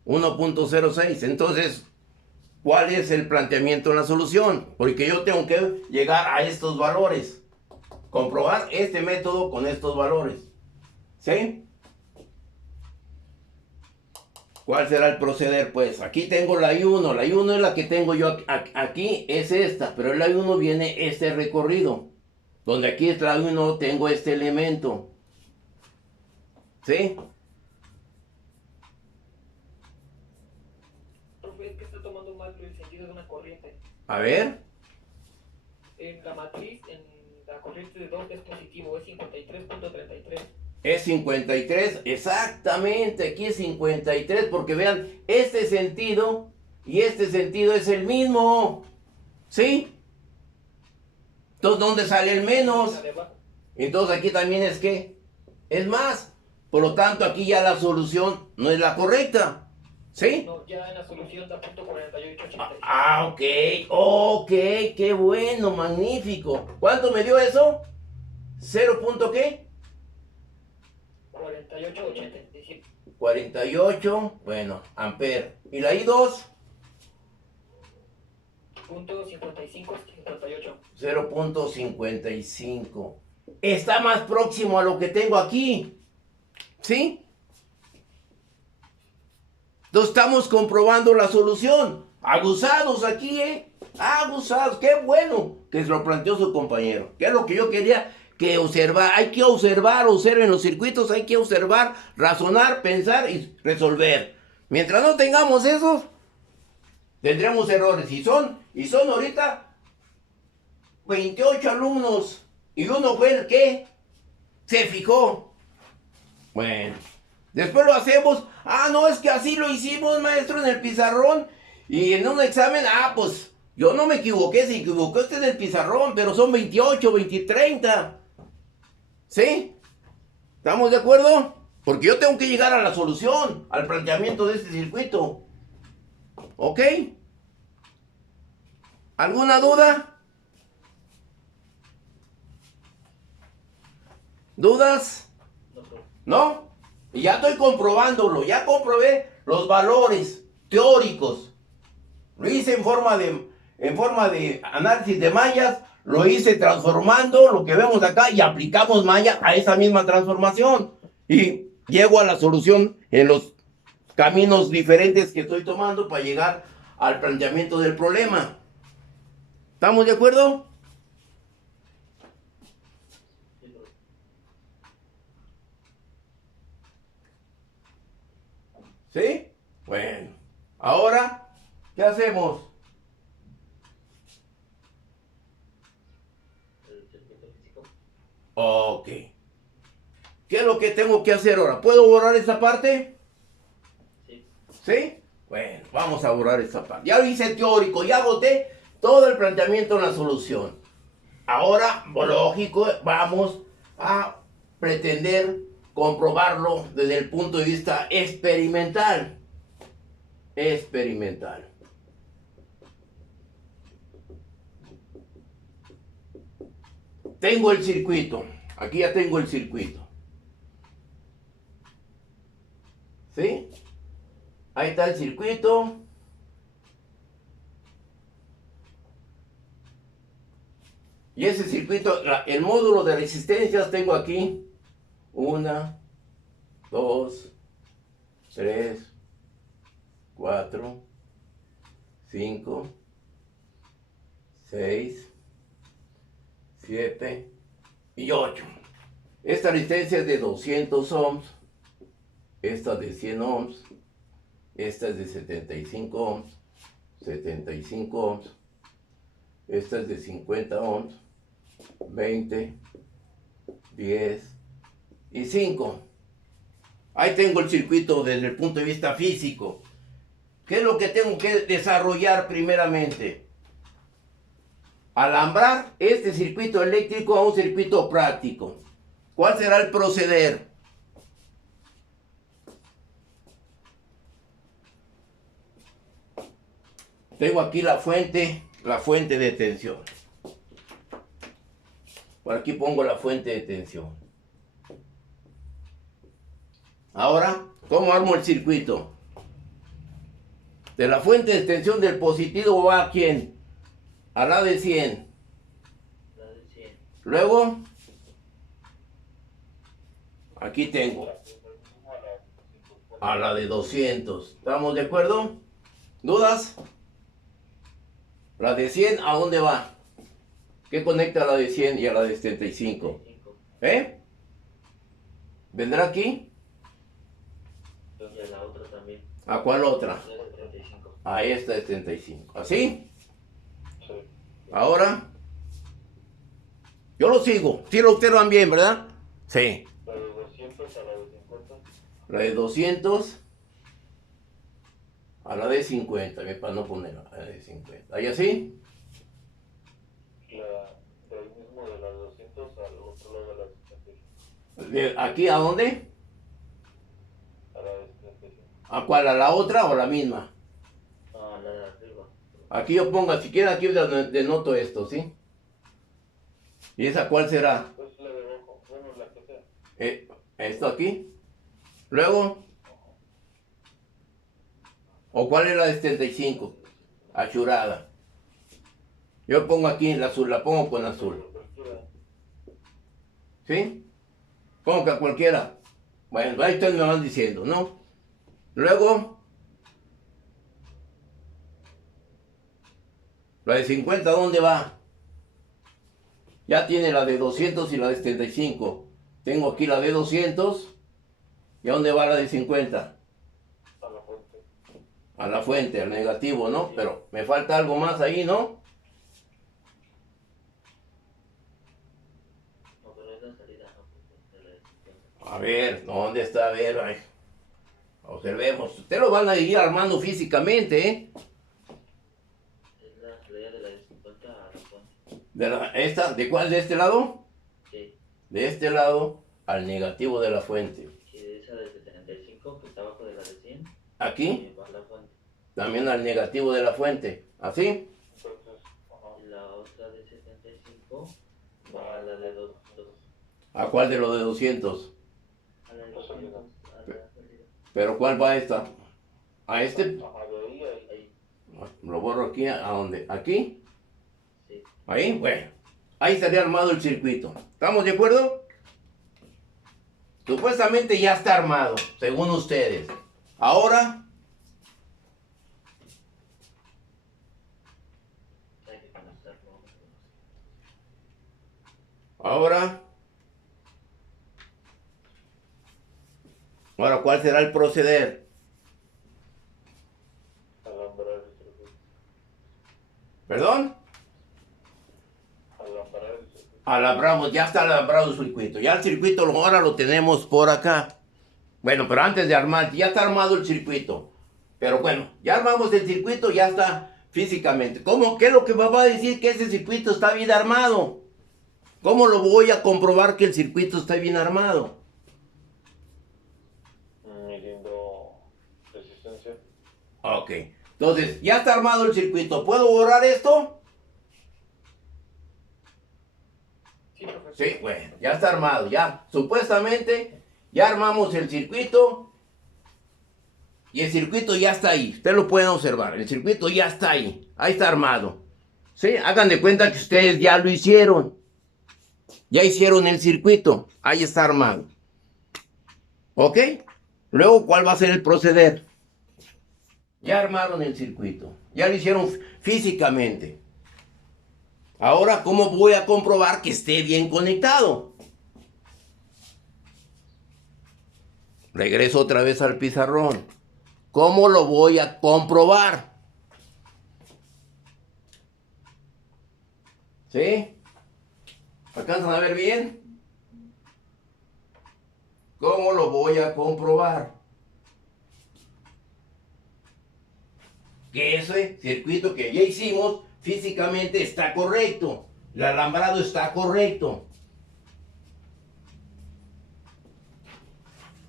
1.06. Entonces, ¿cuál es el planteamiento en la solución? Porque yo tengo que llegar a estos valores. Comprobar este método con estos valores. ¿Sí? ¿Cuál será el proceder? Pues aquí tengo la I1. La I1 es la que tengo yo aquí, es esta. Pero en la I1 viene este recorrido. Donde aquí es la I1, tengo este elemento. ¿Sí? Profe, es que está tomando mal el sentido de una corriente. A ver. En la matriz, en la corriente de 2 es positivo, es 53.33. Es 53, exactamente, aquí es 53, porque vean, este sentido y este sentido es el mismo, ¿sí? Entonces, ¿dónde sale el menos? La de abajo. Entonces aquí también es que es más, por lo tanto aquí ya la solución no es la correcta, ¿sí? No, ya en la solución da punto 48.86. Ok, qué bueno, magnífico. ¿Cuánto me dio eso? ¿0 punto qué? 48.87. 48, bueno, amper. ¿Y la I2? Punto 55.58. 0.55. Está más próximo a lo que tengo aquí. ¿Sí? Entonces estamos comprobando la solución. Abusados aquí, ¿eh? Abusados. Qué bueno que se lo planteó su compañero. Que es lo que yo quería que observar. Hay que observar, observen los circuitos. Hay que observar, razonar, pensar y resolver. Mientras no tengamos eso, tendremos errores. Y son ahorita 28 alumnos. Y uno fue el que se fijó. Bueno, después lo hacemos. Ah, no, es que así lo hicimos, maestro, en el pizarrón. Y en un examen, pues yo no me equivoqué. Se equivocó usted en el pizarrón, pero son 28, 20, 30. ¿Sí? ¿Estamos de acuerdo? Porque yo tengo que llegar a la solución, al planteamiento de este circuito. ¿Ok? ¿Alguna duda? ¿Dudas? ¿No? Y ya estoy comprobándolo, ya comprobé los valores teóricos. Lo hice en forma de análisis de mallas, lo hice transformando lo que vemos acá y aplicamos malla a esa misma transformación. Y llego a la solución en los caminos diferentes que estoy tomando para llegar al planteamiento del problema. ¿Estamos de acuerdo? ¿Sí? Bueno, ahora, ¿qué hacemos? Ok. ¿Qué es lo que tengo que hacer ahora? ¿Puedo borrar esta parte? Sí. ¿Sí? Bueno, vamos a borrar esta parte. Ya lo hice teórico, ya agoté todo el planteamiento en la solución. Ahora, lógico, vamos a pretender comprobarlo desde el punto de vista experimental. Experimental. Tengo el circuito. Aquí ya tengo el circuito. ¿Sí? Ahí está el circuito. Y ese circuito, el módulo de resistencias tengo aquí. 1, 2, 3, 4, 5, 6, 7 y 8. Esta resistencia es de 200 ohms. Esta es de 100 ohms. Esta es de 75 ohms. 75 ohms. Esta es de 50 ohms. 20, 10 y 5. Ahí tengo el circuito desde el punto de vista físico. ¿Qué es lo que tengo que desarrollar primeramente? Alambrar este circuito eléctrico a un circuito práctico. ¿Cuál será el proceder? Tengo aquí la fuente de tensión. Por aquí pongo la fuente de tensión. Ahora, ¿cómo armo el circuito? De la fuente de tensión del positivo va a ¿quién? A la de 100. La de 100. Luego, aquí tengo a la de 200. ¿Estamos de acuerdo? ¿Dudas? La de 100, ¿a dónde va? ¿Qué conecta a la de 100 y a la de 75? ¿Eh? ¿Vendrá aquí? Y a la otra también. ¿A cuál otra? La de 35. A esta de 75. ¿Así? Sí. Ahora, yo lo sigo. Sí lo observan bien, ¿verdad? Sí. La de 200 a la de 50. La de 200 a la de 50. Para no poner a la de 50. ¿Ahí así? De ahí mismo de la de 200 al otro lado de la de 75. ¿De aquí a dónde? A la de 75. ¿A cuál? ¿A la otra o la misma? Ah, la de arriba. Aquí yo pongo, si quieren aquí denoto esto, ¿sí? ¿Y esa cuál será? Pues la de abajo, bueno, la que sea. Esto aquí. Luego. ¿O cuál es la de 75? Achurada. Yo pongo aquí el azul, la pongo con azul. ¿Sí? Pongo que a cualquiera. Bueno, ahí ustedes me van diciendo, ¿no? Luego. La de 50, ¿dónde va? Ya tiene la de 200 y la de 75. Tengo aquí la de 200. ¿Y a dónde va la de 50? A la fuente. A la fuente, al negativo, ¿no? Pero me falta algo más ahí, ¿no? No, pero es la salida, ¿no? Porque de la de 50. A ver, ¿dónde está? A ver, ay. Observemos. Ustedes lo van a ir armando físicamente, ¿eh? Es la salida de la de 50 a la fuente. ¿De cuál? ¿De este lado? Sí. De este lado al negativo de la fuente. Y de esa de 75 que está abajo de la de 100. Aquí, Y va a la fuente. también al negativo de la fuente. ¿Así? Entonces, ajá. Y la otra de 75 va a la de 200. ¿A cuál de los de 200? A la de 200. A la salida. ¿Pero cuál va esta? ¿A este? Ajá, de ahí, ahí. Ahí. Lo borro aquí, ¿a dónde? ¿Aquí? Sí. Ahí, bueno. Ahí estaría armado el circuito. ¿Estamos de acuerdo? Supuestamente ya está armado, según ustedes. Ahora, Hay que conectarlo. ahora, ¿cuál será el proceder? Alambrar el circuito. ¿Perdón? Alambrar el circuito. Alambramos, ya está alambrado el circuito. Ya el circuito ahora lo tenemos por acá. Bueno, pero antes de armar, ya está armado el circuito. Pero bueno, ya armamos el circuito, ya está físicamente. ¿Cómo? ¿Qué es lo que me va a decir que ese circuito está bien armado? ¿Cómo lo voy a comprobar que el circuito está bien armado? Midiendo resistencia. Ok, entonces, ya está armado el circuito. ¿Puedo borrar esto? Sí, profesor. Sí, bueno, ya está armado, ya. Supuestamente, ya armamos el circuito. Y el circuito ya está ahí. Ustedes lo pueden observar. El circuito ya está ahí. Ahí está armado. ¿Sí? Hagan de cuenta que ustedes ya lo hicieron. Ya hicieron el circuito. Ahí está armado. ¿Ok? Luego, ¿cuál va a ser el proceder? Ya armaron el circuito. Ya lo hicieron físicamente. Ahora, ¿cómo voy a comprobar que esté bien conectado? Regreso otra vez al pizarrón. ¿Cómo lo voy a comprobar? ¿Sí? ¿Alcanzan a ver bien? ¿Cómo lo voy a comprobar? Que ese circuito que ya hicimos físicamente está correcto. El alambrado está correcto.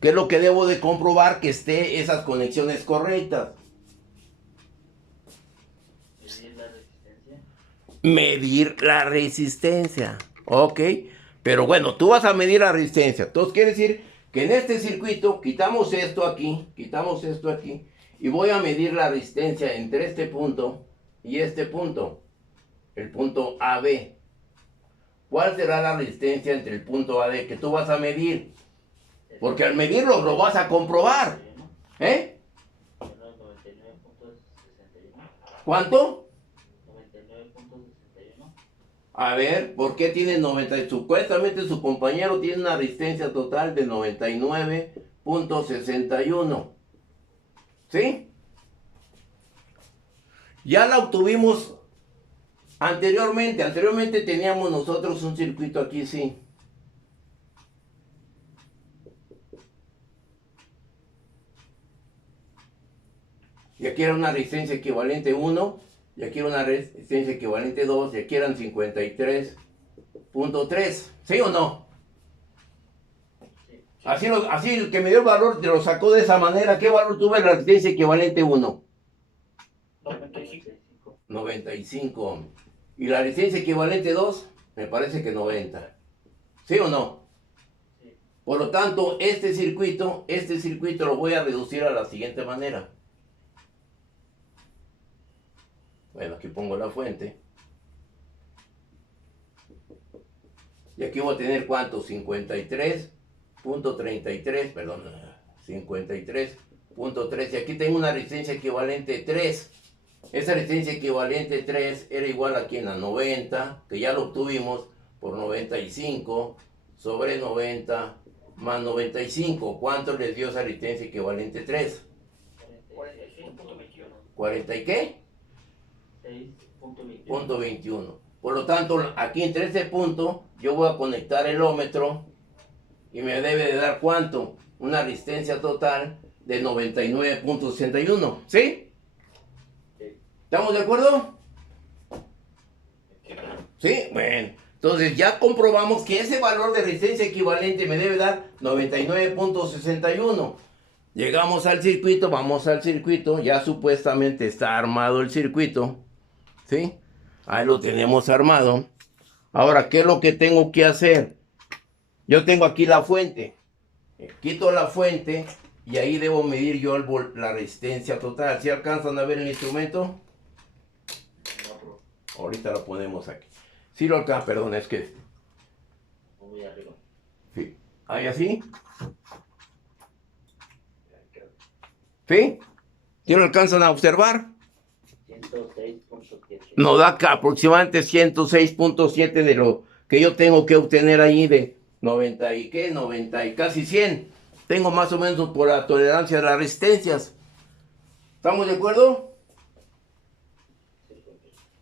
¿Qué es lo que debo de comprobar? Que esté esas conexiones correctas. medir la resistencia. Ok. Pero bueno, tú vas a medir la resistencia. Entonces quiere decir que en este circuito quitamos esto aquí. Y voy a medir la resistencia entre este punto y este punto. El punto AB. ¿Cuál será la resistencia entre el punto AB que tú vas a medir? Porque al medirlo lo vas a comprobar. ¿Eh? 99.61. ¿Cuánto? 99.61. A ver, ¿por qué tiene 90? Supuestamente su compañero tiene una resistencia total de 99.61. ¿Sí? Ya la obtuvimos anteriormente. Anteriormente teníamos nosotros un circuito aquí, sí. Y aquí era una resistencia equivalente 1, y aquí era una resistencia equivalente 2, y aquí eran 53.3. ¿Sí o no? Así el que me dio el valor te lo sacó de esa manera. ¿Qué valor tuve la resistencia equivalente 1? 95. 95. Y la resistencia equivalente 2, me parece que 90. ¿Sí o no? Sí. Por lo tanto, este circuito lo voy a reducir a la siguiente manera. Bueno, aquí pongo la fuente. Y aquí voy a tener ¿cuánto? 53.33, perdón, 53.3. Y aquí tengo una resistencia equivalente 3. Esa resistencia equivalente 3 era igual aquí en a 90, que ya lo obtuvimos, por 95 sobre 90 más 95. ¿Cuánto les dio esa resistencia equivalente 3? 46.21. ¿40 y qué? 6.21. Punto 21. Por lo tanto, aquí entre este punto, yo voy a conectar el ómetro y me debe de dar ¿cuánto? Una resistencia total de 99.61. ¿Sí? ¿Estamos de acuerdo? ¿Sí? Bueno. Entonces ya comprobamos que ese valor de resistencia equivalente me debe dar 99.61. Llegamos al circuito, vamos al circuito, ya supuestamente está armado el circuito. ¿Sí? Ahí lo tenemos armado. Ahora, ¿qué es lo que tengo que hacer? Yo tengo aquí la fuente. Quito la fuente y ahí debo medir yo la resistencia total. ¿Sí alcanzan a ver el instrumento? Ahorita lo ponemos aquí. Sí lo alcanzan, perdón, es que... Muy arriba. Sí. ¿Ahí así? ¿Sí? ¿Sí lo alcanzan a observar? 106.7. Nos da acá aproximadamente 106.7 de lo que yo tengo que obtener ahí de 90 y qué, 90 y casi 100. Tengo más o menos por la tolerancia de las resistencias. ¿Estamos de acuerdo?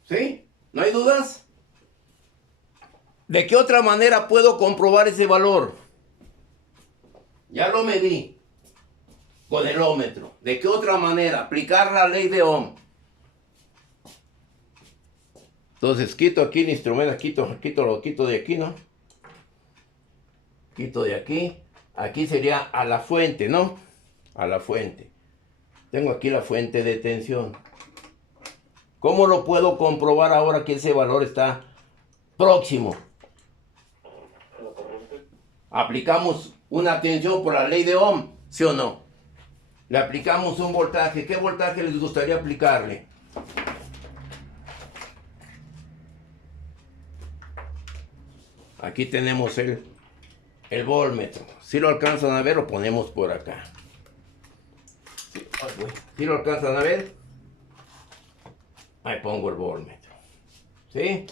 ¿Sí? ¿No hay dudas? ¿De qué otra manera puedo comprobar ese valor? Ya lo medí con el ómetro. ¿De qué otra manera? Aplicar la ley de Ohm. Entonces quito aquí el instrumento, lo quito de aquí, ¿no? Quito de aquí. Aquí sería a la fuente, ¿no? A la fuente. Tengo aquí la fuente de tensión. ¿Cómo lo puedo comprobar ahora que ese valor está próximo? Aplicamos una tensión por la ley de Ohm, ¿sí o no? Le aplicamos un voltaje. ¿Qué voltaje les gustaría aplicarle? Aquí tenemos el voltmetro. Si lo alcanzan a ver, lo ponemos por acá. Si lo alcanzan a ver, ahí pongo el voltmetro. ¿Sí?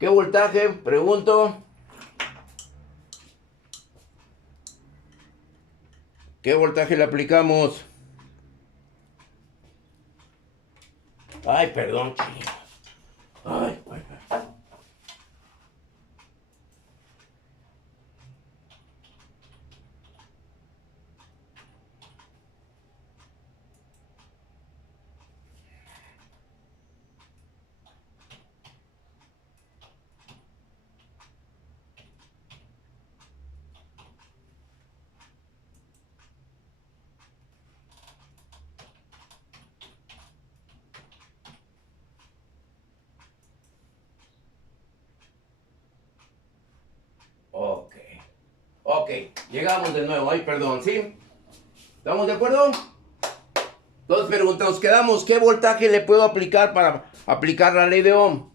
¿Qué voltaje? Pregunto. ¿Qué voltaje le aplicamos? Ay, perdón, chico. Ay, ay, ay. Ok, llegamos de nuevo. Ay, perdón, ¿sí? ¿Estamos de acuerdo? Entonces nos quedamos, ¿qué voltaje le puedo aplicar para aplicar la ley de Ohm?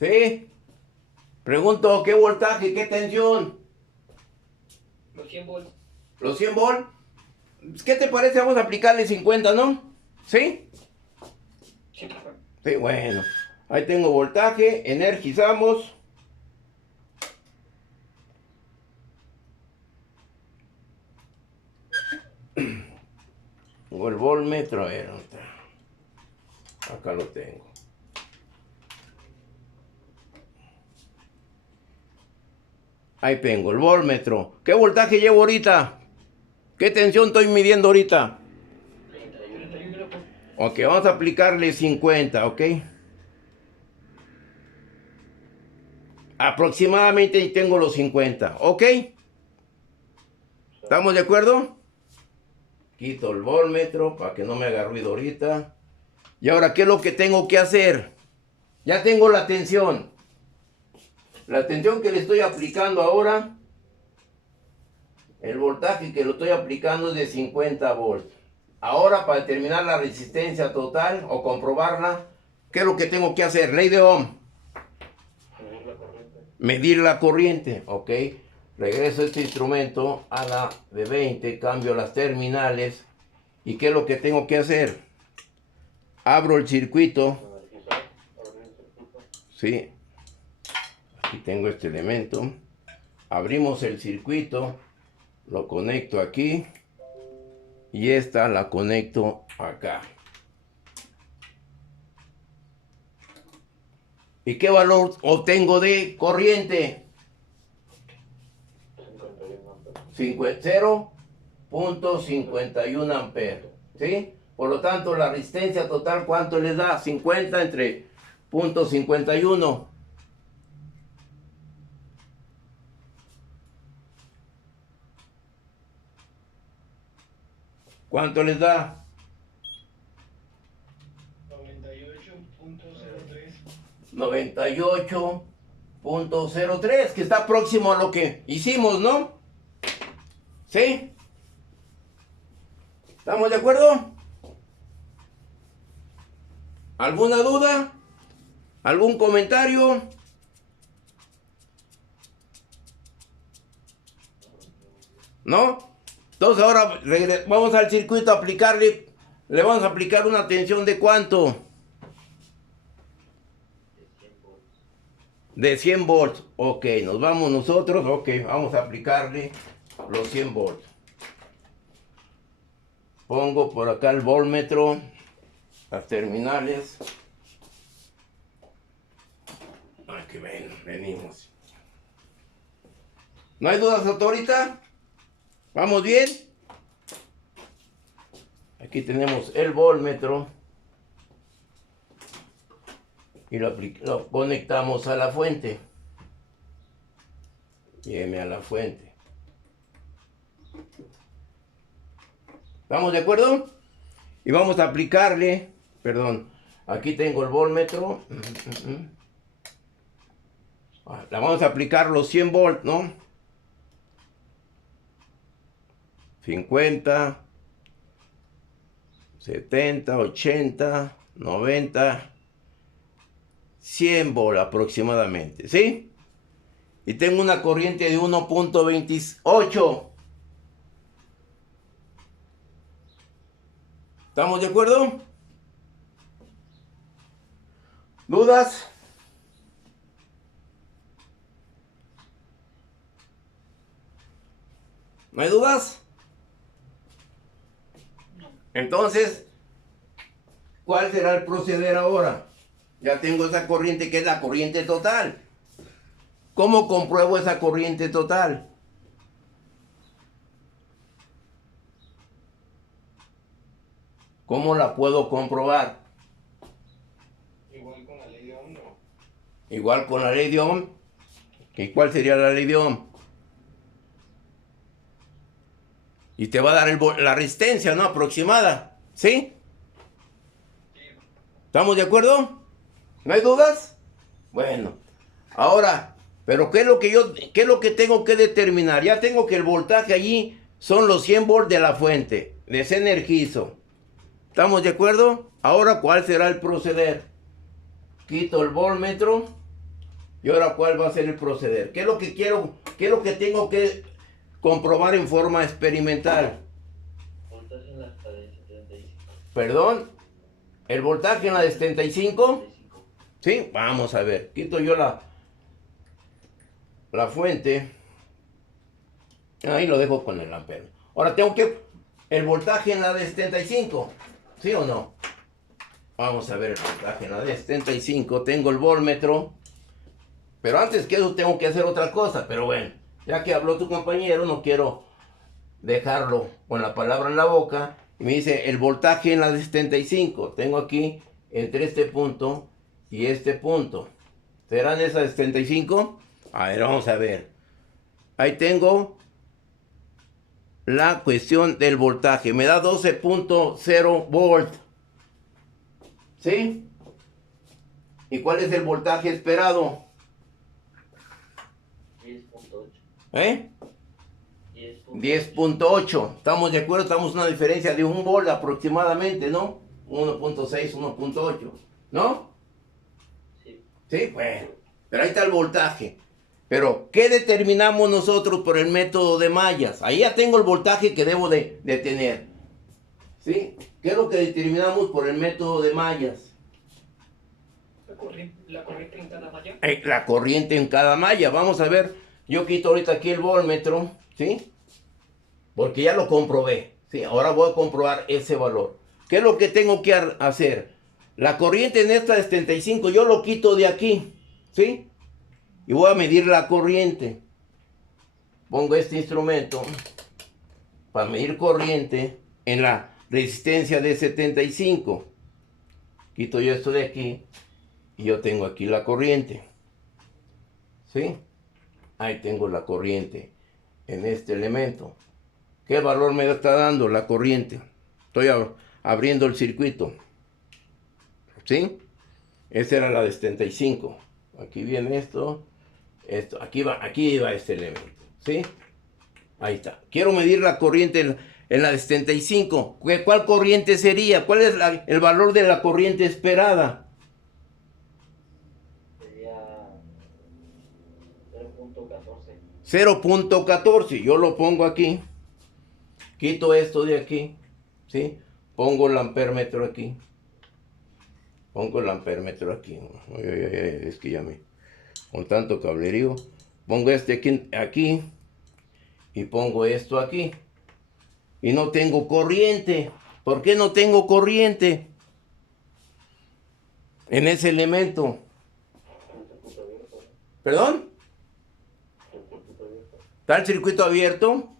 ¿Sí? Pregunto, ¿qué voltaje, qué tensión? Los 100 volts. ¿Los 100 volts? ¿Qué te parece? Vamos a aplicarle 50, ¿no? ¿Sí? Sí, profe. Sí, bueno. Ahí tengo voltaje, energizamos. O el voltmetro, a ver, ¿dónde está? Acá lo tengo. Ahí tengo el voltmetro. ¿Qué voltaje llevo ahorita? ¿Qué tensión estoy midiendo ahorita? 31. Ok, vamos a aplicarle 50, ¿ok? Aproximadamente tengo los 50, ¿ok? ¿Estamos de acuerdo? Quito el voltmetro para que no me haga ruido ahorita. Y ahora, ¿qué es lo que tengo que hacer? Ya tengo la tensión. La tensión que le estoy aplicando ahora, el voltaje que lo estoy aplicando es de 50 volts. Ahora, para determinar la resistencia total o comprobarla, ¿qué es lo que tengo que hacer? Ley de Ohm. Medir la corriente, ok. Regreso este instrumento a la de 20, cambio las terminales. ¿Y qué es lo que tengo que hacer? Abro el circuito. Sí. Aquí tengo este elemento. Abrimos el circuito. Lo conecto aquí. Y esta la conecto acá. ¿Y qué valor obtengo de corriente? 0.51 amperes. ¿Sí? Por lo tanto, la resistencia total, ¿cuánto les da? 50 entre 0.51. ¿Cuánto les da? 98.03, que está próximo a lo que hicimos, ¿no? ¿Sí? ¿Estamos de acuerdo? ¿Alguna duda? ¿Algún comentario? ¿No? Entonces ahora vamos al circuito a aplicarle, le vamos a aplicar una tensión de ¿cuánto? De 100 volts. Ok, nos vamos nosotros. Ok, vamos a aplicarle los 100 volts. Pongo por acá el voltmetro, las terminales. Aquí venimos. ¿No hay dudas hasta ahorita? ¿Vamos bien? Aquí tenemos el voltmetro. Y lo conectamos a la fuente. Lléveme a la fuente. ¿Estamos de acuerdo? Y vamos a aplicarle, perdón, aquí tengo el voltmetro. La vamos a aplicar los 100 volts, ¿no? 50, 70, 80, 90, 100 volts aproximadamente, ¿sí? Y tengo una corriente de 1.28. ¿Estamos de acuerdo? ¿Dudas? ¿No hay dudas? Entonces, ¿cuál será el proceder ahora? Ya tengo esa corriente que es la corriente total. ¿Cómo compruebo esa corriente total? ¿Cómo la puedo comprobar? Igual con la ley de Ohm, ¿no? Igual con la ley de Ohm. ¿Y cuál sería la ley de Ohm? Y te va a dar la resistencia, ¿no? Aproximada. ¿Sí? ¿Estamos de acuerdo? ¿No hay dudas? Bueno, ahora, pero ¿qué es lo que tengo que determinar? Ya tengo que el voltaje allí son los 100 volts de la fuente. Desenergizo. ¿Estamos de acuerdo? Ahora, ¿cuál será el proceder? Quito el voltmetro. Y ahora, ¿cuál va a ser el proceder? ¿Qué es lo que quiero? ¿Qué es lo que tengo que comprobar en forma experimental? Voltaje en la de 75. ¿Perdón? ¿El voltaje en la de 75? Sí, vamos a ver. Quito yo la fuente. Ahí lo dejo con el ampere. Ahora tengo que... el voltaje en la de 75. ¿Sí o no? Vamos a ver el voltaje en la de 75. Tengo el voltmetro. Pero antes que eso tengo que hacer otra cosa. Pero bueno, ya que habló tu compañero, no quiero dejarlo con la palabra en la boca. Y me dice el voltaje en la de 75. Tengo aquí entre este punto y este punto. ¿Serán esas de 75? A ver, vamos a ver. Ahí tengo la cuestión del voltaje. Me da 12.0 volt. ¿Sí? ¿Y cuál es el voltaje esperado? 10.8. ¿Eh? 10.8. 10.8. ¿Estamos de acuerdo? Estamos en una diferencia de 1 volt aproximadamente, ¿no? 1.6, 1.8. ¿No? Sí. Sí, bueno. Pero ahí está el voltaje. Pero, ¿qué determinamos nosotros por el método de mallas? Ahí ya tengo el voltaje que debo de tener. ¿Sí? ¿Qué es lo que determinamos por el método de mallas? La corriente en cada malla. La corriente en cada malla. Vamos a ver. Yo quito ahorita aquí el voltmetro. ¿Sí? Porque ya lo comprobé. ¿Sí? Ahora voy a comprobar ese valor. ¿Qué es lo que tengo que hacer? La corriente en esta de 75 yo lo quito de aquí. ¿Sí? Y voy a medir la corriente. Pongo este instrumento para medir corriente en la resistencia de 75. Quito yo esto de aquí y yo tengo aquí la corriente. ¿Sí? Ahí tengo la corriente en este elemento. ¿Qué valor me está dando la corriente? Estoy abriendo el circuito. ¿Sí? Esa era la de 75. Aquí viene esto. Aquí va este elemento. ¿Sí? Ahí está. Quiero medir la corriente en la de 75. ¿Cuál corriente sería? ¿Cuál es el valor de la corriente esperada? Sería 0.14. 0.14. Yo lo pongo aquí. Quito esto de aquí. ¿Sí? Pongo el amperímetro aquí. Pongo el amperímetro aquí. Es que ya con tanto cablerío. Pongo este aquí. Y pongo esto aquí. Y no tengo corriente. ¿Por qué no tengo corriente? En ese elemento. ¿Perdón? ¿Está el circuito abierto?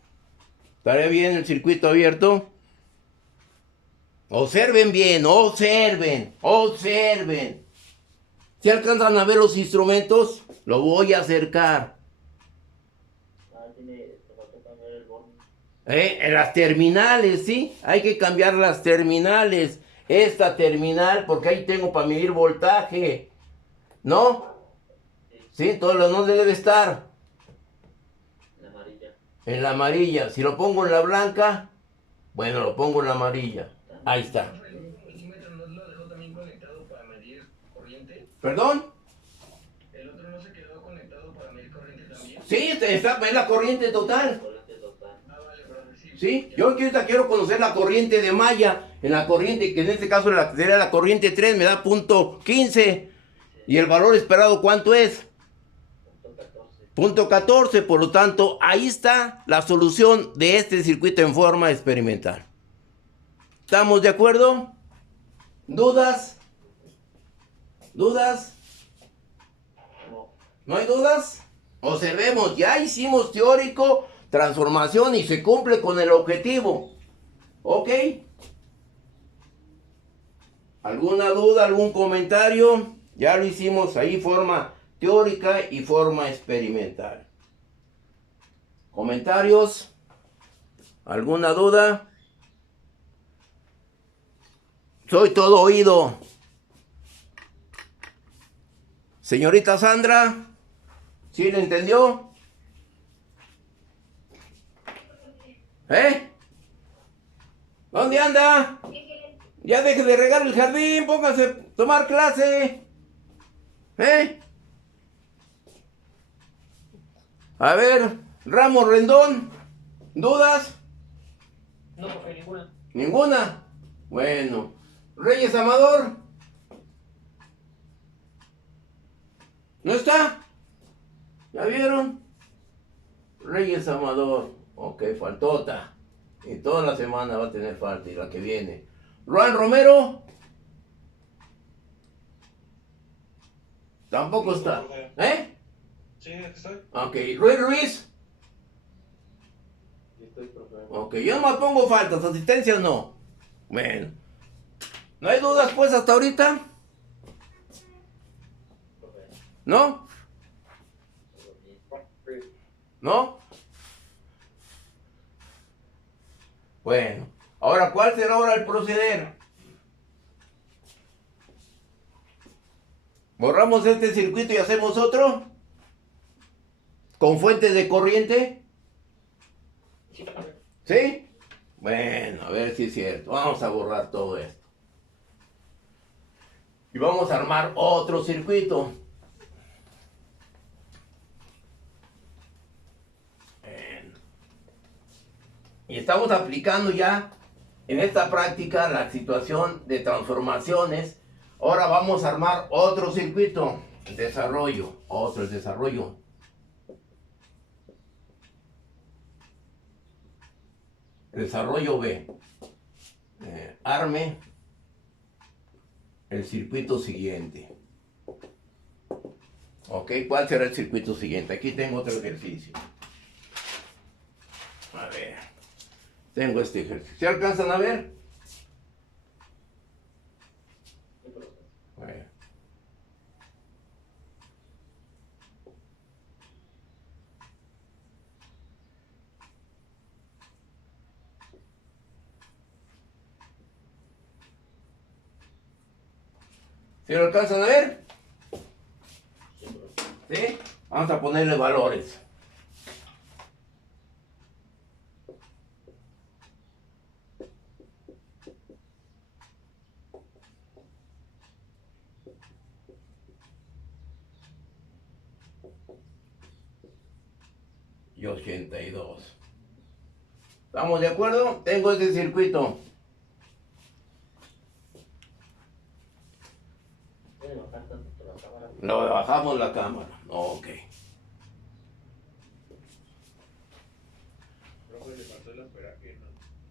¿Estará bien el circuito abierto? Observen bien, observen. ¿Se alcanzan a ver los instrumentos? Lo voy a acercar. Te falta cambiar el bono. En las terminales, ¿sí? Hay que cambiar las terminales. Esta terminal, porque ahí tengo para medir voltaje. ¿No? Sí, todo lo no debe estar. La amarilla. En la amarilla. Si lo pongo en la blanca, bueno, lo pongo en la amarilla. Ahí está. ¿El multímetro no lo dejó también conectado para medir corriente? ¿Perdón? ¿El otro no se quedó conectado para medir corriente también? Sí, está en la corriente total. Corriente total. Ah, vale, brother, sí. Sí, yo ahorita quiero conocer la corriente de malla. En la corriente, que en este caso sería la corriente 3, me da .15. ¿Y el valor esperado cuánto es? 0.14. Por lo tanto, ahí está la solución de este circuito en forma experimental. ¿Estamos de acuerdo? ¿Dudas? ¿Dudas? No. ¿No hay dudas? Observemos, ya hicimos teórico, transformación y se cumple con el objetivo. ¿Ok? ¿Alguna duda, algún comentario? Ya lo hicimos ahí, forma teórica y forma experimental. ¿Comentarios? ¿Alguna duda? Soy todo oído. Señorita Sandra, ¿sí le entendió? ¿Eh? ¿Dónde anda? Ya deje de regar el jardín, póngase a tomar clase. ¿Eh? A ver, Ramos Rendón, ¿dudas? No, profe, ninguna. ¿Ninguna? Bueno. Reyes Amador. ¿No está? ¿Ya vieron? Reyes Amador. Ok, faltota. Y toda la semana va a tener falta y la que viene. Juan Romero. Tampoco está. ¿Eh? Sí, aquí estoy. Ok, Ruiz Ruiz. Yo estoy, profe. Ok, yo no me pongo faltas, asistencias no. Bueno. ¿No hay dudas pues hasta ahorita? ¿No? ¿No? Bueno, ahora, ¿cuál será ahora el proceder? ¿Borramos este circuito y hacemos otro? ¿Con fuentes de corriente? Sí, profe. ¿Sí? Bueno, a ver si es cierto. Vamos a borrar todo esto. Y vamos a armar otro circuito. Bueno. Y estamos aplicando ya en esta práctica la situación de transformaciones. Ahora vamos a armar otro circuito. Desarrollo. El desarrollo. Desarrollo B. Arme el circuito siguiente. Ok, ¿cuál será el circuito siguiente? Aquí tengo otro ejercicio. A ver. Tengo este ejercicio. ¿Se alcanzan a ver? Bueno. ¿Sí lo alcanzan a ver? ¿Sí? Vamos a ponerle valores. Y 82. ¿Estamos de acuerdo? Tengo este circuito. Lo bajamos la cámara. Ok. Profe, le faltó el amperaje, ¿no?